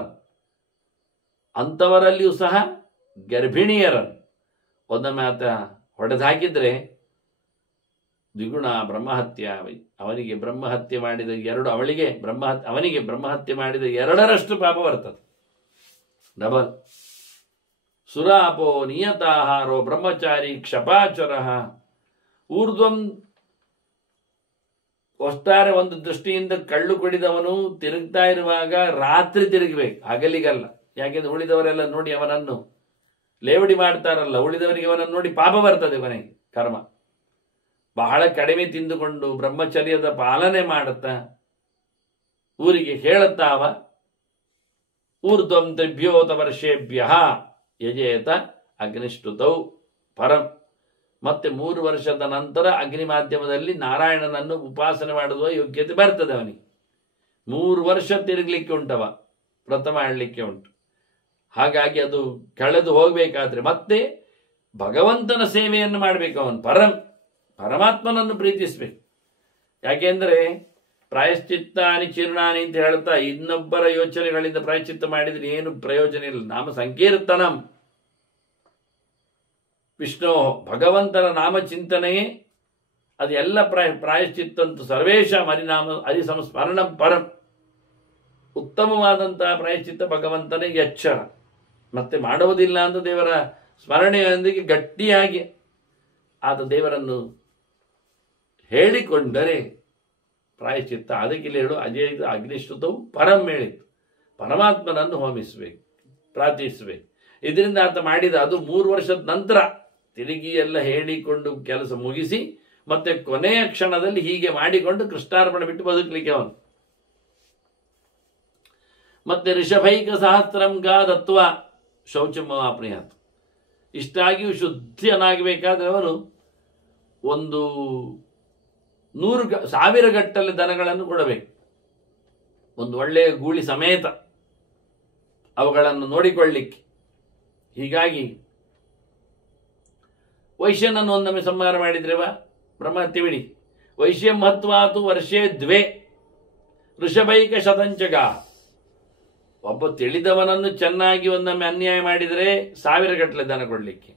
ಅಂಥವರಲ್ಲಿಯೂ ಸಹ ಗರ್ಭಿಣಿಯರನ್ನು ಒಂದೊಮ್ಮೆ ಆತ ಹೊಡೆದಾಕಿದ್ರೆ ದ್ವಿಗುಣ ಬ್ರಹ್ಮಹತ್ಯ. ಅವನಿಗೆ ಬ್ರಹ್ಮಹತ್ಯೆ ಮಾಡಿದ ಅವನಿಗೆ ಬ್ರಹ್ಮಹತ್ಯೆ ಮಾಡಿದ 2ರಷ್ಟು ಪಾಪ ಬರ್ತದೆ, ಡಬಲ್. ಸುರಾಪೋ ನಿಯತಾಹಾರೋ ಬ್ರಹ್ಮಚಾರಿ ಕ್ಷಪಾಚರ ಊರ್ಧ್ವಂ. ಒಟ್ಟಾರೆ ಒಂದು ದೃಷ್ಟಿಯಿಂದ ಕಳ್ಳು ಕುಡಿದವನು ತಿರುಗ್ತಾ ಇರುವಾಗ ರಾತ್ರಿ ತಿರುಗಬೇಕು, ಹಗಲಿಗಲ್ಲ. ಯಾಕೆಂದ್ರೆ ಉಳಿದವರೆಲ್ಲ ನೋಡಿ ಅವನನ್ನು ಲೇವಡಿ ಮಾಡ್ತಾರಲ್ಲ, ಉಳಿದವರಿಗೆ ಅವನನ್ನು ನೋಡಿ ಪಾಪ ಬರ್ತದೆ, ಕೊನೆಗೆ ಕರ್ಮ. ಬಹಳ ಕಡಿಮೆ ತಿಂದುಕೊಂಡು ಬ್ರಹ್ಮಚರ್ಯದ ಪಾಲನೆ ಮಾಡುತ್ತಾ ಊರಿಗೆ ಹೇಳುತ್ತಾವ, ಊರ್ಧ್ವಂ ತ್ರಿಭ್ಯೋತ ವರ್ಷೇಭ್ಯ ಯಜೇತ ಅಗ್ನಿಷ್ಠುತೌ ಪರಂ. ಮತ್ತೆ 3 ವರ್ಷದ ನಂತರ ಅಗ್ನಿ ಮಾಧ್ಯಮದಲ್ಲಿ ನಾರಾಯಣನನ್ನು ಉಪಾಸನೆ ಮಾಡುವ ಯೋಗ್ಯತೆ ಬರ್ತದೆ ಅವನಿಗೆ. 3 ವರ್ಷ ತಿರುಗಲಿಕ್ಕೆ ಉಂಟವ, ವ್ರತ ಮಾಡಲಿಕ್ಕೆ ಉಂಟು. ಹಾಗಾಗಿ ಅದು ಕಳೆದು ಹೋಗಬೇಕಾದ್ರೆ ಮತ್ತೆ ಭಗವಂತನ ಸೇವೆಯನ್ನು ಮಾಡಬೇಕು. ಅವನು ಪರಮಾತ್ಮನನ್ನು ಪ್ರೀತಿಸಬೇಕು. ಯಾಕೆಂದ್ರೆ ಪ್ರಾಯಶ್ಚಿತ್ತಾನಿ ಚೀರ್ಣಾನಿ ಅಂತ ಹೇಳ್ತಾ ಇನ್ನೊಬ್ಬರ ಯೋಚನೆಗಳಿಂದ ಪ್ರಾಯಶ್ಚಿತ್ತ ಮಾಡಿದ್ರೆ ಏನು ಪ್ರಯೋಜನ ಇಲ್ಲ. ನಾಮ ಸಂಕೀರ್ತನಂ ವಿಷ್ಣು, ಭಗವಂತನ ನಾಮ ಚಿಂತನೆಯೇ ಅದೆಲ್ಲ ಪ್ರಾಯಶ್ಚಿತ್ತಂತೂ ಸರ್ವೇಶ ಹರಿಸಂಸ್ಮರಣಂ ಪರಂ. ಉತ್ತಮವಾದಂತಹ ಪ್ರಾಯಶ್ಚಿತ್ತ ಭಗವಂತನೇ ಎಚ್ಚರ. ಮತ್ತೆ ಮಾಡುವುದಿಲ್ಲ ಅಂತ ದೇವರ ಸ್ಮರಣೆಯೊಂದಿಗೆ ಗಟ್ಟಿಯಾಗಿ ಆತ ದೇವರನ್ನು ಹೇಳಿಕೊಂಡರೆ ಪ್ರಾಯಶ್ಚಿತ್ತ. ಅದಕ್ಕೆ ಹೇಳು ಅಜಯ ಅಗ್ನಿಶ್ರುತವು ಪರಂ ಹೇಳಿತ್ತು. ಪರಮಾತ್ಮನನ್ನು ಹೋಮಿಸಬೇಕು, ಪ್ರಾರ್ಥಿಸಬೇಕು. ಇದರಿಂದ ಆತ ಮಾಡಿದ ಅದು 3 ವರ್ಷದ ನಂತರ ತಿರುಗಿ ಎಲ್ಲ ಹೇಳಿಕೊಂಡು ಕೆಲಸ ಮುಗಿಸಿ ಮತ್ತೆ ಕೊನೆಯ ಕ್ಷಣದಲ್ಲಿ ಹೀಗೆ ಮಾಡಿಕೊಂಡು ಕೃಷ್ಣಾರ್ಪಣೆ ಬಿಟ್ಟು ಬದುಕಲಿಕ್ಕೆ ಅವನು. ಮತ್ತೆ ಋಷಭೈಕ ಸಹಸ್ರಂ ಗಾದತ್ವ ಶೌಚಮಾಪ್ನಿಯಾತ್. ಇಷ್ಟಾಗಿಯೂ ಶುದ್ಧನಾಗಬೇಕಾದ್ರೆ ಅವನು ಒಂದು 100,000 ಗಟ್ಟಲೆ ದನಗಳನ್ನು ಕೊಡಬೇಕು, ಒಂದು ಒಳ್ಳೆಯ ಗೂಳಿ ಸಮೇತ ಅವುಗಳನ್ನು ನೋಡಿಕೊಳ್ಳಿಕ್ಕೆ. ಹೀಗಾಗಿ ವೈಶ್ಯನನ್ನು ಒಂದೊಮ್ಮೆ ಸಂಹಾರ ಮಾಡಿದ್ರೆವ ಬ್ರಹ್ಮಹತ್ಯೆ ಬಿಡಿ. ವೈಶ್ಯ ಮಹತ್ವಾತು ವರ್ಷೇ 2 ಋಷಭೈಕ ಶತಂಚಗ. ಒಬ್ಬ ತಿಳಿದವನನ್ನು ಚೆನ್ನಾಗಿ ಒಂದೊಮ್ಮೆ ಅನ್ಯಾಯ ಮಾಡಿದರೆ 1000 ಗಟ್ಟಲೆ ದನ ಕೊಡಲಿಕ್ಕೆ.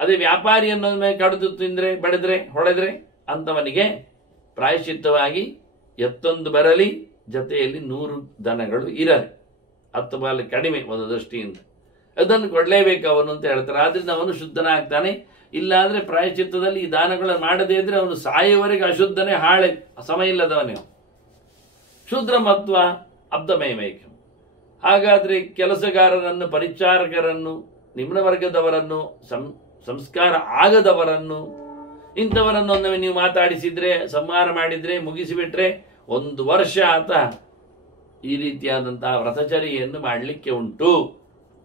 ಅದೇ ವ್ಯಾಪಾರಿಯನ್ನೊಮ್ಮೆ ಕಡಿದು ತಿಂದ್ರೆ, ಬಡಿದ್ರೆ, ಹೊಡೆದ್ರೆ ಅಂತವನಿಗೆ ಪ್ರಾಯಶ್ಚಿತ್ತವಾಗಿ ಎತ್ತೊಂದು ಬರಲಿ, ಜೊತೆಯಲ್ಲಿ 100 ದನಗಳು ಇರಲಿ. 10 ಬಾಲ ಕಡಿಮೆ ಒಂದು ದೃಷ್ಟಿಯಿಂದ ಅದನ್ನು ಕೊಡಲೇಬೇಕು ಅವನು ಅಂತ ಹೇಳ್ತಾರೆ. ಆದ್ರಿಂದ ಅವನು ಶುದ್ಧನಾಗ್ತಾನೆ. ಇಲ್ಲಾಂದ್ರೆ ಪ್ರಾಯಶ್ಚಿತ್ತದಲ್ಲಿ ಈ ದಾನಗಳನ್ನು ಮಾಡದೇ ಇದ್ರೆ ಅವನು ಸಾಯುವವರೆಗೆ ಅಶುದ್ಧನೇ, ಸಮಯ ಇಲ್ಲದವನೇ. ಶೂದ್ರ ಮತ್ವ ಅಬ್ಧಮಯಮೈಕಂ. ಹಾಗಾದ್ರೆ ಕೆಲಸಗಾರರನ್ನು, ಪರಿಚಾರಕರನ್ನು, ನಿಮ್ನ ವರ್ಗದವರನ್ನು, ಸಂಸ್ಕಾರ ಆಗದವರನ್ನು, ಇಂಥವರನ್ನು ಒಮ್ಮೆ ನೀವು ಮಾತಾಡಿಸಿದ್ರೆ, ಸಂಹಾರ ಮಾಡಿದ್ರೆ, ಮುಗಿಸಿಬಿಟ್ರೆ 1 ವರ್ಷ ಆತ ಈ ರೀತಿಯಾದಂತಹ ವ್ರತಚರ್ಯೆಯನ್ನು ಮಾಡಲಿಕ್ಕೆ ಉಂಟು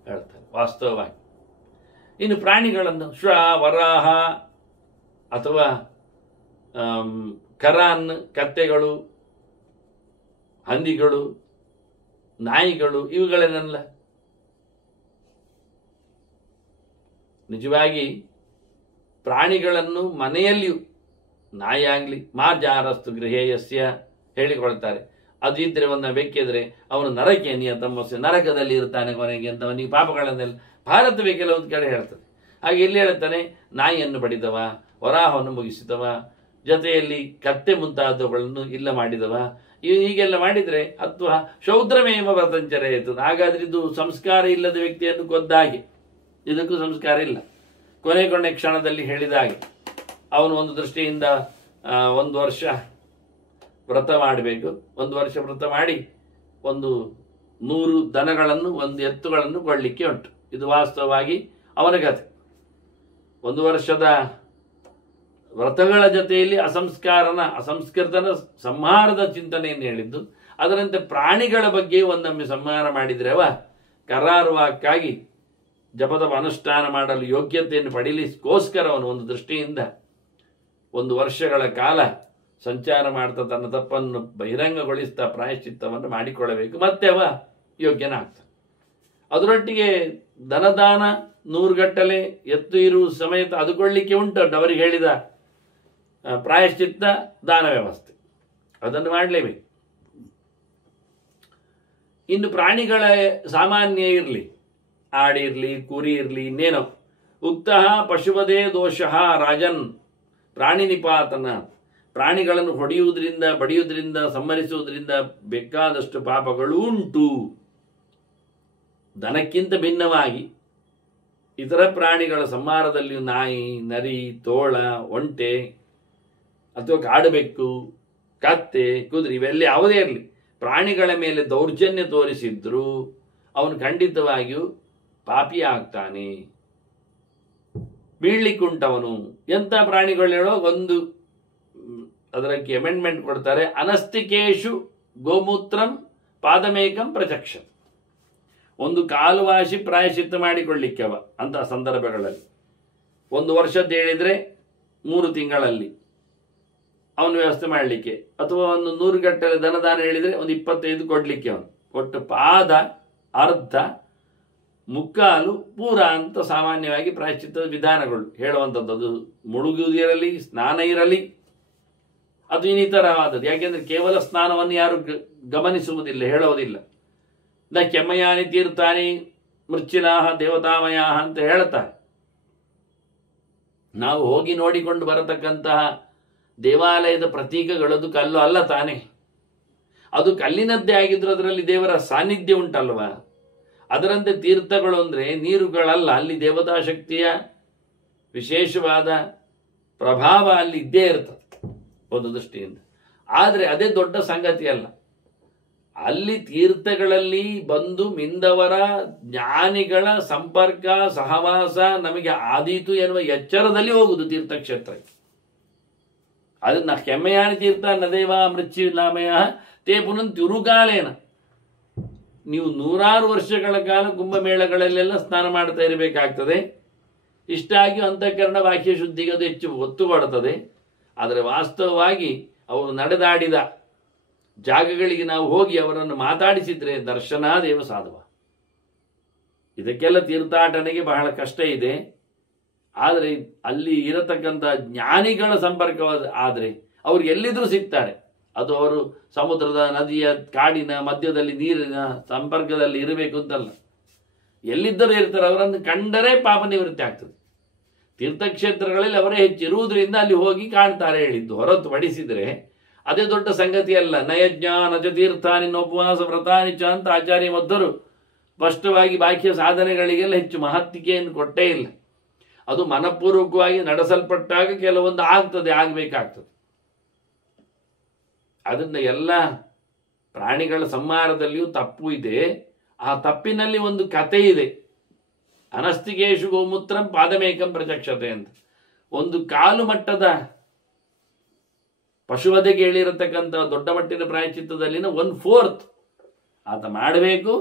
ಹೇಳ್ತಾರೆ ವಾಸ್ತವವಾಗಿ. ಇನ್ನು ಪ್ರಾಣಿಗಳನ್ನು ಶ್ವ, ವರಾಹ ಅಥವಾ ಕರಾನ್, ಕತ್ತೆಗಳು, ಹಂದಿಗಳು, ನಾಯಿಗಳು, ಇವುಗಳನ್ನೆಲ್ಲ ನಿಜವಾಗಿ ಪ್ರಾಣಿಗಳನ್ನು ಮನೆಯಲ್ಲಿಯೂ ನಾಯಿ ಆಗಲಿ ಮಾರ್ಜಾರಸ್ತು ಗೃಹೇಯಸ್ಯ ಹೇಳಿಕೊಳ್ತಾರೆ. ಅದು ಇದ್ರೆ ಒಂದು ಬೇಕಿದ್ರೆ ಅವನು ನರಕೆ ನಿಯತಮಸ್ಯ, ನರಕದಲ್ಲಿ ಇರ್ತಾನೆ ಕೊನೆಗೆ ಅಂತ ಅವನಿಗೆ ಪಾಪಗಳನ್ನೆಲ್ಲ ಭಾರತವೇ ಕೆಲವೊಂದು ಕಡೆ ಹೇಳ್ತದೆ. ಹಾಗೆ ಇಲ್ಲಿ ಹೇಳ್ತಾನೆ, ನಾಯಿಯನ್ನು ಬಡಿದವ, ವರಾಹವನ್ನು ಮುಗಿಸಿದವ, ಜೊತೆಯಲ್ಲಿ ಕತ್ತೆ ಮುಂತಾದವುಗಳನ್ನು ಇಲ್ಲ ಮಾಡಿದವ, ಹೀಗೆಲ್ಲ ಮಾಡಿದ್ರೆ ಅಥವಾ ಶೌದ್ರಮೇವ ವ್ರತಂಚರ ಇರ್ತದೆ. ಹಾಗಾದ್ರೆ ಇದು ಸಂಸ್ಕಾರ ಇಲ್ಲದ ವ್ಯಕ್ತಿಯನ್ನು ಕೊಂದ ಹಾಗೆ, ಇದಕ್ಕೂ ಸಂಸ್ಕಾರ ಇಲ್ಲ. ಕೊನೆ ಕ್ಷಣದಲ್ಲಿ ಹೇಳಿದ ಹಾಗೆ ಅವನು ಒಂದು ದೃಷ್ಟಿಯಿಂದ 1 ವರ್ಷ ವ್ರತ ಮಾಡಬೇಕು. 1 ವರ್ಷ ವ್ರತ ಮಾಡಿ 100 ದನಗಳನ್ನು, 1 ಎತ್ತುಗಳನ್ನು ಕೊಳ್ಳಿಕ್ಕೆ ಉಂಟು. ಇದು ವಾಸ್ತವವಾಗಿ ಅವನ ಕಥೆ. 1 ವರ್ಷದ ವ್ರತಗಳ ಜೊತೆಯಲ್ಲಿ ಅಸಂಸ್ಕೃತನ ಸಂಹಾರದ ಚಿಂತನೆಯನ್ನು ಹೇಳಿದ್ದು. ಅದರಂತೆ ಪ್ರಾಣಿಗಳ ಬಗ್ಗೆ ಒಂದೊಮ್ಮೆ ಸಂಹಾರ ಮಾಡಿದ್ರೆ ಅವ ಕರಾರುವಾಕ್ಕಾಗಿ ಜಪದ ಅನುಷ್ಠಾನ ಮಾಡಲು ಯೋಗ್ಯತೆಯನ್ನು ಪಡೀಲಿಕ್ಕೋಸ್ಕರ ಅವನು ಒಂದು ದೃಷ್ಟಿಯಿಂದ 1 ವರ್ಷಗಳ ಕಾಲ ಸಂಚಾರ ಮಾಡ್ತಾ ತನ್ನ ತಪ್ಪನ್ನು ಬಹಿರಂಗಗೊಳಿಸ್ತಾ ಪ್ರಾಯಶ್ಚಿತ್ತವನ್ನು ಮಾಡಿಕೊಳ್ಳಬೇಕು. ಮತ್ತೆ ಅವ ಯೋಗ್ಯನಾಗ್ತಾನೆ. ಅದರೊಟ್ಟಿಗೆ ಧನದಾನ 100 ಗಟ್ಟಲೆ ಎತ್ತು ಇರುವ ಸಮೇತ ಅದು ಕೊಳ್ಳಿಕ್ಕೆ ಉಂಟು. ಅವರಿಗೆ ಹೇಳಿದ ಪ್ರಾಯಶ್ಚಿತ್ತ ದಾನ ವ್ಯವಸ್ಥೆ ಅದನ್ನು ಮಾಡಲೇಬೇಕು. ಇನ್ನು ಪ್ರಾಣಿಗಳ ಸಾಮಾನ್ಯ ಇರಲಿ, ಆಡಿರಲಿ, ಕುರಿ ಇರಲಿ, ಇನ್ನೇನೋ. ಉಕ್ತಃ ಪಶುವದೇ ದೋಷಃ ರಾಜನ್ ಪ್ರಾಣಿ ನಿಪಾತನ. ಪ್ರಾಣಿಗಳನ್ನು ಹೊಡೆಯುವುದರಿಂದ, ಬಡಿಯುವುದರಿಂದ, ಸಂಹರಿಸುವುದರಿಂದ ಬೇಕಾದಷ್ಟು ಪಾಪಗಳು ಉಂಟು. ದನಕ್ಕಿಂತ ಭಿನ್ನವಾಗಿ ಇತರ ಪ್ರಾಣಿಗಳ ಸಂಹಾರದಲ್ಲಿಯೂ ನಾಯಿ, ನರಿ, ತೋಳ, ಒಂಟೆ ಅಥವಾ ಕಾಡುಬೆಕ್ಕು, ಕತ್ತೆ, ಕುದುರೆ ಇವೆಲ್ಲ ಯಾವುದೇ ಇರಲಿ, ಪ್ರಾಣಿಗಳ ಮೇಲೆ ದೌರ್ಜನ್ಯ ತೋರಿಸಿದ್ರು ಅವನು ಖಂಡಿತವಾಗಿಯೂ ಪಾಪಿ ಆಗ್ತಾನೆ, ಬೀಳ್ಲಿಕ್ಕುಂಟವನು. ಎಂಥ ಪ್ರಾಣಿಗಳು ಹೇಳೋ ಒಂದು ಅದಕ್ಕೆ ಅಮೆಂಡ್ಮೆಂಟ್ ಕೊಡ್ತಾರೆ, ಅನಸ್ತಿಕೇಶು ಗೋಮೂತ್ರಂ ಪಾದಮೇಕಂ ಪ್ರಚಕ್ಷ. ಒಂದು ಕಾಲುವಾಸಿ ಪ್ರಾಯಶ್ಚಿತ್ತ ಮಾಡಿಕೊಳ್ಳಿಕ್ಕವ ಅಂತಹ ಸಂದರ್ಭಗಳಲ್ಲಿ. 1 ವರ್ಷದ್ದು ಹೇಳಿದರೆ 3 ತಿಂಗಳಲ್ಲಿ ಅವನು ವ್ಯವಸ್ಥೆ ಮಾಡಲಿಕ್ಕೆ, ಅಥವಾ ಒಂದು 100 ಗಟ್ಟಲೆ ಧನದಾನ ಹೇಳಿದರೆ ಒಂದು 25 ಕೊಡಲಿಕ್ಕೆ ಅವನು. ಒಟ್ಟು ಪಾದ ಅರ್ಧ, ಮುಕ್ಕಾಲು, ಪೂರ ಅಂತ ಸಾಮಾನ್ಯವಾಗಿ ಪ್ರಾಯಶ್ಚಿತ್ತದ ವಿಧಾನಗಳು ಹೇಳುವಂಥದ್ದು. ಅದು ಮುಳುಗುವುದಿರಲಿ, ಸ್ನಾನ ಇರಲಿ, ಅದು ಇನ್ನಿತರವಾದದ್ದು. ಯಾಕೆಂದರೆ ಕೇವಲ ಸ್ನಾನವನ್ನು ಯಾರು ಗಮನಿಸುವುದಿಲ್ಲ, ಹೇಳೋದಿಲ್ಲ. ನ ಕೆಮ್ಮಯಾನಿ ತೀರ್ಥಾನಿ ಮೃಚ್ಚಿನಾಹ ದೇವತಾಮಯಾಹ ಅಂತ ಹೇಳ್ತಾರೆ. ನಾವು ಹೋಗಿ ನೋಡಿಕೊಂಡು ಬರತಕ್ಕಂತಹ ದೇವಾಲಯದ ಪ್ರತೀಕಗಳದು ಕಲ್ಲು ಅಲ್ಲ ತಾನೆ, ಅದು ಕಲ್ಲಿನದ್ದೇ ಆಗಿದ್ರು ಅದರಲ್ಲಿ ದೇವರ ಸಾನ್ನಿಧ್ಯ ಉಂಟಲ್ವ. ಅದರಂತೆ ತೀರ್ಥಗಳು ಅಂದರೆ ನೀರುಗಳಲ್ಲ, ಅಲ್ಲಿ ದೇವತಾ ಶಕ್ತಿಯ ವಿಶೇಷವಾದ ಪ್ರಭಾವ ಅಲ್ಲಿ ಇದ್ದೇ ಇರ್ತದೆ ಒಂದು ದೃಷ್ಟಿಯಿಂದ. ಆದರೆ ಅದೇ ದೊಡ್ಡ ಸಂಗತಿ ಅಲ್ಲ. ಅಲ್ಲಿ ತೀರ್ಥಗಳಲ್ಲಿ ಬಂದು ಮಿಂದವರ ಜ್ಞಾನಿಗಳ ಸಂಪರ್ಕ ಸಹವಾಸ ನಮಗೆ ಆದೀತು ಎನ್ನುವ ಎಚ್ಚರದಲ್ಲಿ ಹೋಗುದು ತೀರ್ಥಕ್ಷೇತ್ರಕ್ಕೆ. ಅದನ್ನ ಕೆಮ್ಮೆಯಾನಿ ತೀರ್ಥ ನದೇವ ಮೃಚ್ಚಿಲಾಮಯ ತೇ ಪುನಃ ತಿರುಗಾಲೇನ. ನೀವು 100 ವರ್ಷಗಳ ಕಾಲ ಕುಂಭಮೇಳಗಳಲ್ಲೆಲ್ಲ ಸ್ನಾನ ಮಾಡ್ತಾ ಇರಬೇಕಾಗ್ತದೆ. ಇಷ್ಟಾಗಿ ಅಂತಃಕರಣ ವಾಕ್ಯ ಶುದ್ಧಿಗೆ ಅದು ಹೆಚ್ಚು ಒತ್ತು ಕೊಡುತ್ತದೆ. ಆದರೆ ವಾಸ್ತವವಾಗಿ ಅವರು ನಡೆದಾಡಿದ ಜಾಗಗಳಿಗೆ ನಾವು ಹೋಗಿ ಅವರನ್ನು ಮಾತಾಡಿಸಿದ್ರೆ ದರ್ಶನ ದೇವ ಸಾಧವ. ಇದಕ್ಕೆಲ್ಲ ತೀರ್ಥಾಟನೆಗೆ ಬಹಳ ಕಷ್ಟ ಇದೆ. ಆದರೆ ಅಲ್ಲಿ ಇರತಕ್ಕಂಥ ಜ್ಞಾನಿಗಳ ಸಂಪರ್ಕವಾದ ಆದರೆ ಅವರು ಎಲ್ಲಿದ್ರೂ ಸಿಗ್ತಾರೆ. ಅದು ಅವರು ಸಮುದ್ರದ, ನದಿಯ, ಕಾಡಿನ ಮಧ್ಯದಲ್ಲಿ, ನೀರಿನ ಸಂಪರ್ಕದಲ್ಲಿ ಇರಬೇಕು ಅಂತಲ್ಲ, ಎಲ್ಲಿದ್ದರೂ ಇರ್ತಾರೆ. ಅವರನ್ನು ಕಂಡರೆ ಪಾಪ ನಿವೃತ್ತಿ ಆಗ್ತದೆ. ತೀರ್ಥಕ್ಷೇತ್ರಗಳಲ್ಲಿ ಅವರೇ ಹೆಚ್ಚಿರುವುದರಿಂದ ಅಲ್ಲಿ ಹೋಗಿ ಕಾಣ್ತಾರೆ ಹೇಳಿದ್ದು ಹೊರತು ಪಡಿಸಿದರೆ ಅದೇ ದೊಡ್ಡ ಸಂಗತಿ ಅಲ್ಲ. ನಯಜ್ಞ ನಜ ತೀರ್ಥಾನಿ ಉಪವಾಸ ವ್ರತಾನಿ ಚ ಅಂತ ಆಚಾರ್ಯ ಮಧ್ವರು ಸ್ಪಷ್ಟವಾಗಿ ಬಾಹ್ಯ ಸಾಧನೆಗಳಿಗೆಲ್ಲ ಹೆಚ್ಚು ಮಹತ್ವಿಕೆಯನ್ನು ಕೊಟ್ಟೇ ಇಲ್ಲ. ಅದು ಮನಪೂರ್ವಕವಾಗಿ ನಡೆಸಲ್ಪಟ್ಟಾಗ ಕೆಲವೊಂದು ಆಗ್ತದೆ, ಆಗಬೇಕಾಗ್ತದೆ. ಅದನ್ನ ಎಲ್ಲ ಪ್ರಾಣಿಗಳ ಸಂಹಾರದಲ್ಲಿಯೂ ತಪ್ಪು ಇದೆ. ಆ ತಪ್ಪಿನಲ್ಲಿ ಒಂದು ಕತೆ ಇದೆ. ಅನಸ್ತಿಕೇಶು ಗೋಮೂತ್ರಂ ಪಾದಮೇಕಂ ಪ್ರಚಕ್ಷತೆ ಅಂತ. ಒಂದು ಕಾಲು ಮಟ್ಟದ ಪಶುವಧೆಗೆ ಹೇಳಿರತಕ್ಕಂಥ ದೊಡ್ಡ ಮಟ್ಟಿನ ಪ್ರಾಯಶ್ಚಿತ್ತದಲ್ಲಿನ 1/4 ಆತ ಮಾಡಬೇಕು.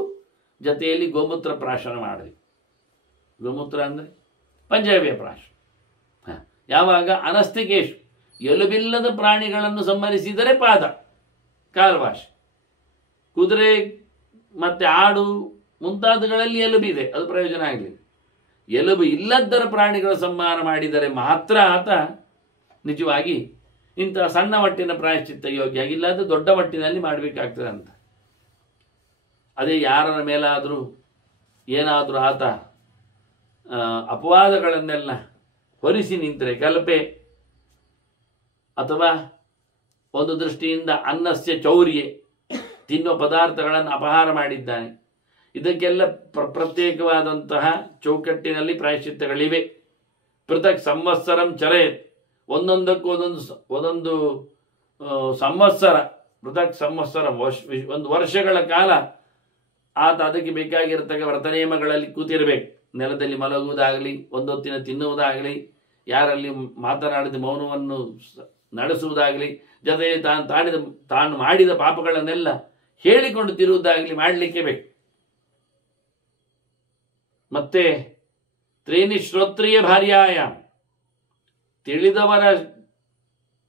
ಜೊತೆಯಲ್ಲಿ ಗೋಮೂತ್ರ ಪ್ರಾಶನ ಮಾಡಬೇಕು. ಗೋಮೂತ್ರ ಅಂದರೆ ಪಂಚಗವ್ಯ ಪ್ರಾಶನ. ಯಾವಾಗ ಅನಸ್ತಿಕೇಶು ಎಲುಬಿಲ್ಲದ ಪ್ರಾಣಿಗಳನ್ನು ಸಂಹರಿಸಿದರೆ ಪಾದ ಕಾಲ್ವಾಶ್. ಕುದುರೆ ಮತ್ತೆ ಆಡು ಮುಂತಾದಗಳಲ್ಲಿ ಎಲುಬಿದೆ, ಅದು ಪ್ರಯೋಜನ ಆಗಲಿಲ್ಲ. ಎಲುಬು ಇಲ್ಲದರ ಪ್ರಾಣಿಗಳ ಸಂಹಾರ ಮಾಡಿದರೆ ಮಾತ್ರ ಆತ ನಿಜವಾಗಿ ಇಂತಹ ಸಣ್ಣ ಮಟ್ಟಿನ ಪ್ರಾಯಶ್ಚಿತ್ತ ಯೋಗ್ಯ. ಇಲ್ಲಾಂದ್ರೆ ದೊಡ್ಡ ಮಟ್ಟಿನಲ್ಲಿ ಮಾಡಬೇಕಾಗ್ತದೆ ಅಂತ. ಅದೇ ಯಾರರ ಮೇಲಾದರೂ ಏನಾದರೂ ಆತ ಅಪವಾದಗಳನ್ನೆಲ್ಲ ಹೊರಿಸಿ ನಿಂತರೆ, ಕಲ್ಪೆ ಅಥವಾ ಒಂದು ದೃಷ್ಟಿಯಿಂದ ಅನ್ನಸ್ಯ ಚೌರ್ಯ, ತಿನ್ನುವ ಪದಾರ್ಥಗಳನ್ನು ಅಪಹಾರ ಮಾಡಿದ್ದಾನೆ, ಇದಕ್ಕೆಲ್ಲ ಪ್ರತ್ಯೇಕವಾದಂತಹ ಚೌಕಟ್ಟಿನಲ್ಲಿ ಪ್ರಾಯಶ್ಚಿತ್ತಗಳಿವೆ. ಪೃಥಕ್ ಸಂವತ್ಸರಂ ಚರೇತ್, ಒಂದೊಂದಕ್ಕೂ ಒಂದೊಂದು ಸಂವತ್ಸರ, ಪೃಥಕ್ ಸಂವತ್ಸರ, 1 ವರ್ಷಗಳ ಕಾಲ ಆತ ಅದಕ್ಕೆ ಬೇಕಾಗಿರತಕ್ಕ ವ್ರತ ನಿಯಮಗಳಲ್ಲಿ ಕೂತಿರಬೇಕು. ನೆಲದಲ್ಲಿ ಮಲಗುವುದಾಗಲಿ, ಒಂದೊತ್ತಿನ ತಿನ್ನುವುದಾಗಲಿ, ಯಾರಲ್ಲಿ ಮಾತನಾಡಿದ ಮೌನವನ್ನು ನಡೆಸುವುದಾಗಲಿ, ಜೊತೆಯಲ್ಲಿ ತಾನು ಮಾಡಿದ ಪಾಪಗಳನ್ನೆಲ್ಲ ಹೇಳಿಕೊಂಡು ತಿರುವುದಾಗಲಿ ಮಾಡಲಿಕ್ಕೆ ಬೇಕು. ಮತ್ತೆ ತ್ರೀನಿ ಶ್ರೋತ್ರಿಯ ಭಾರ್ಯಾಯ, ತಿಳಿದವರ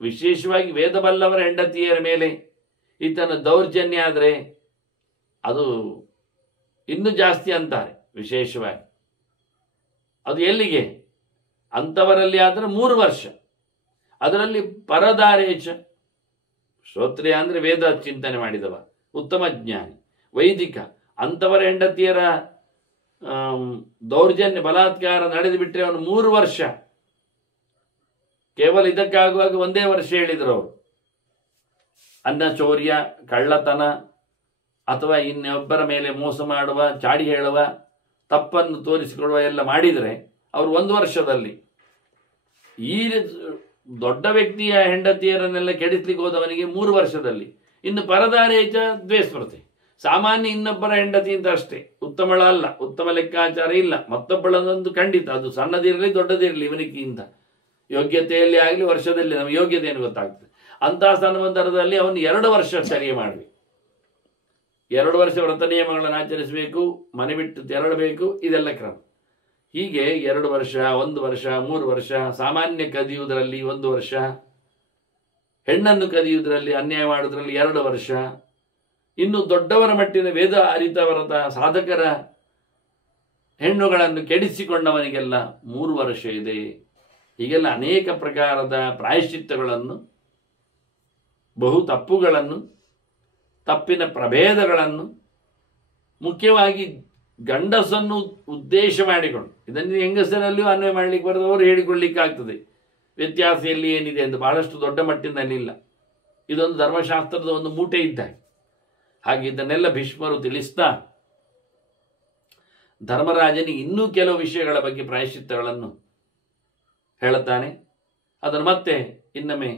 ವಿಶೇಷವಾಗಿ ವೇದಬಲ್ಲವರ ಹೆಂಡತಿಯರ ಮೇಲೆ ಈತನ ದೌರ್ಜನ್ಯ ಆದರೆ ಅದು ಇನ್ನೂ ಜಾಸ್ತಿ ಅಂತಾರೆ. ವಿಶೇಷವಾಗಿ ಅದು ಎಲ್ಲಿಗೆ? ಅಂಥವರಲ್ಲಿ ಆದರೆ 3 ವರ್ಷ. ಅದರಲ್ಲಿ ಪರದಾರೇಚ, ಶ್ರೋತ್ರಿಯ ಅಂದರೆ ವೇದ ಚಿಂತನೆ ಮಾಡಿದವ, ಉತ್ತಮ ಜ್ಞಾನಿ. ವೈದಿಕ ಅಂಥವರ ಹೆಂಡತಿಯರ ದೌರ್ಜನ್ಯ ಬಲಾತ್ಕಾರ ನಡೆದು ಬಿಟ್ಟರೆ ಅವನು 3 ವರ್ಷ, ಕೇವಲ ಇದಕ್ಕಾಗುವಾಗ 1 ವರ್ಷ ಹೇಳಿದರು ಅವರು. ಅನ್ನಚೌರ್ಯ, ಕಳ್ಳತನ ಅಥವಾ ಇನ್ನೊಬ್ಬರ ಮೇಲೆ ಮೋಸ ಮಾಡುವ, ಚಾಡಿ ಹೇಳುವ, ತಪ್ಪನ್ನು ತೋರಿಸಿಕೊಡುವ ಎಲ್ಲ ಮಾಡಿದರೆ ಅವರು 1 ವರ್ಷದಲ್ಲಿ, ಈ ದೊಡ್ಡ ವ್ಯಕ್ತಿಯ ಹೆಂಡತಿಯರನ್ನೆಲ್ಲ ಕೆಡಿಸ್ಲಿಕ್ಕೆ ಹೋದವನಿಗೆ 3 ವರ್ಷದಲ್ಲಿ. ಇನ್ನು ಪರದಾರೇಚ ದ್ವೇಸ್ಮೃತಿ, ಸಾಮಾನ್ಯ ಇನ್ನೊಬ್ಬರ ಹೆಂಡತಿ ಅಂತ ಅಷ್ಟೇ, ಉತ್ತಮಳ ಅಲ್ಲ, ಉತ್ತಮ ಲೆಕ್ಕಾಚಾರ ಇಲ್ಲ, ಮತ್ತೊಬ್ಬಳದೊಂದು ಖಂಡಿತ, ಅದು ಸಣ್ಣದಿರಲಿ ದೊಡ್ಡದಿರಲಿ, ಇವನಿಗಿಂತ ಯೋಗ್ಯತೆಯಲ್ಲಿ ಆಗಲಿ ವರ್ಷದಲ್ಲಿ ನಮಗೆ ಯೋಗ್ಯತೆ ಏನು ಗೊತ್ತಾಗ್ತದೆ. ಅಂತಹ ಸಂದರ್ಭದಲ್ಲಿ ಅವನು 2 ವರ್ಷ ಚರ್ಯೆ ಮಾಡಬೇಕು, 2 ವರ್ಷ ವ್ರತ ನಿಯಮಗಳನ್ನು ಆಚರಿಸಬೇಕು, ಮನೆ ಬಿಟ್ಟು ತೆರಳಬೇಕು, ಇದೆಲ್ಲ ಕ್ರಮ. ಹೀಗೆ 2 ವರ್ಷ, 1 ವರ್ಷ, 3 ವರ್ಷ, ಸಾಮಾನ್ಯ ಕದಿಯುವುದರಲ್ಲಿ 1 ವರ್ಷ, ಹೆಣ್ಣನ್ನು ಕದಿಯುವುದರಲ್ಲಿ, ಅನ್ಯಾಯ ಮಾಡುವುದರಲ್ಲಿ 2 ವರ್ಷ, ಇನ್ನು ದೊಡ್ಡವರ ಮಟ್ಟಿನ ವೇದ ಅರಿತವರದ ಸಾಧಕರ ಹೆಣ್ಣುಗಳನ್ನು ಕೆಡಿಸಿಕೊಂಡವನಿಗೆಲ್ಲ 3 ವರ್ಷ ಇದೆ. ಹೀಗೆಲ್ಲ ಅನೇಕ ಪ್ರಕಾರದ ಪ್ರಾಯಶ್ಚಿತ್ತಗಳನ್ನು, ಬಹು ತಪ್ಪುಗಳನ್ನು, ತಪ್ಪಿನ ಪ್ರಭೇದಗಳನ್ನು, ಮುಖ್ಯವಾಗಿ ಗಂಡಸನ್ನು ಉದ್ದೇಶ ಮಾಡಿಕೊಂಡು, ಇದನ್ನು ಹೆಂಗಸರಲ್ಲಿಯೂ ಅನ್ವಯ ಮಾಡಲಿಕ್ಕೆ ಬರೆದವರು ಹೇಳಿಕೊಳ್ಳಿಕ್ಕಾಗ್ತದೆ. ವ್ಯತ್ಯಾಸ ಎಲ್ಲಿ ಏನಿದೆ ಎಂದು ಬಹಳಷ್ಟು ದೊಡ್ಡ ಮಟ್ಟಿನಲ್ಲಿಲ್ಲ. ಇದೊಂದು ಧರ್ಮಶಾಸ್ತ್ರದ ಒಂದು ಮೂಟೆ ಇದ್ದಾಗ. ಹಾಗೆ ಇದನ್ನೆಲ್ಲ ಭೀಷ್ಮರು ತಿಳಿಸ್ತಾ ಧರ್ಮರಾಜನಿಗೆ ಇನ್ನೂ ಕೆಲವು ವಿಷಯಗಳ ಬಗ್ಗೆ ಪ್ರಾಯಶ್ಚಿತ್ತಗಳನ್ನು ಹೇಳುತ್ತಾನೆ. ಅದನ್ನು ಮತ್ತೆ ಇನ್ನೊಮ್ಮೆ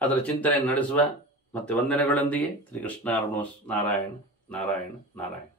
ಅದರ ಚಿಂತನೆ ನಡೆಸುವ. ಮತ್ತೆ ವಂದನೆಗಳೊಂದಿಗೆ ಶ್ರೀಕೃಷ್ಣ ನಾರಾಯಣ ನಾರಾಯಣ ನಾರಾಯಣ.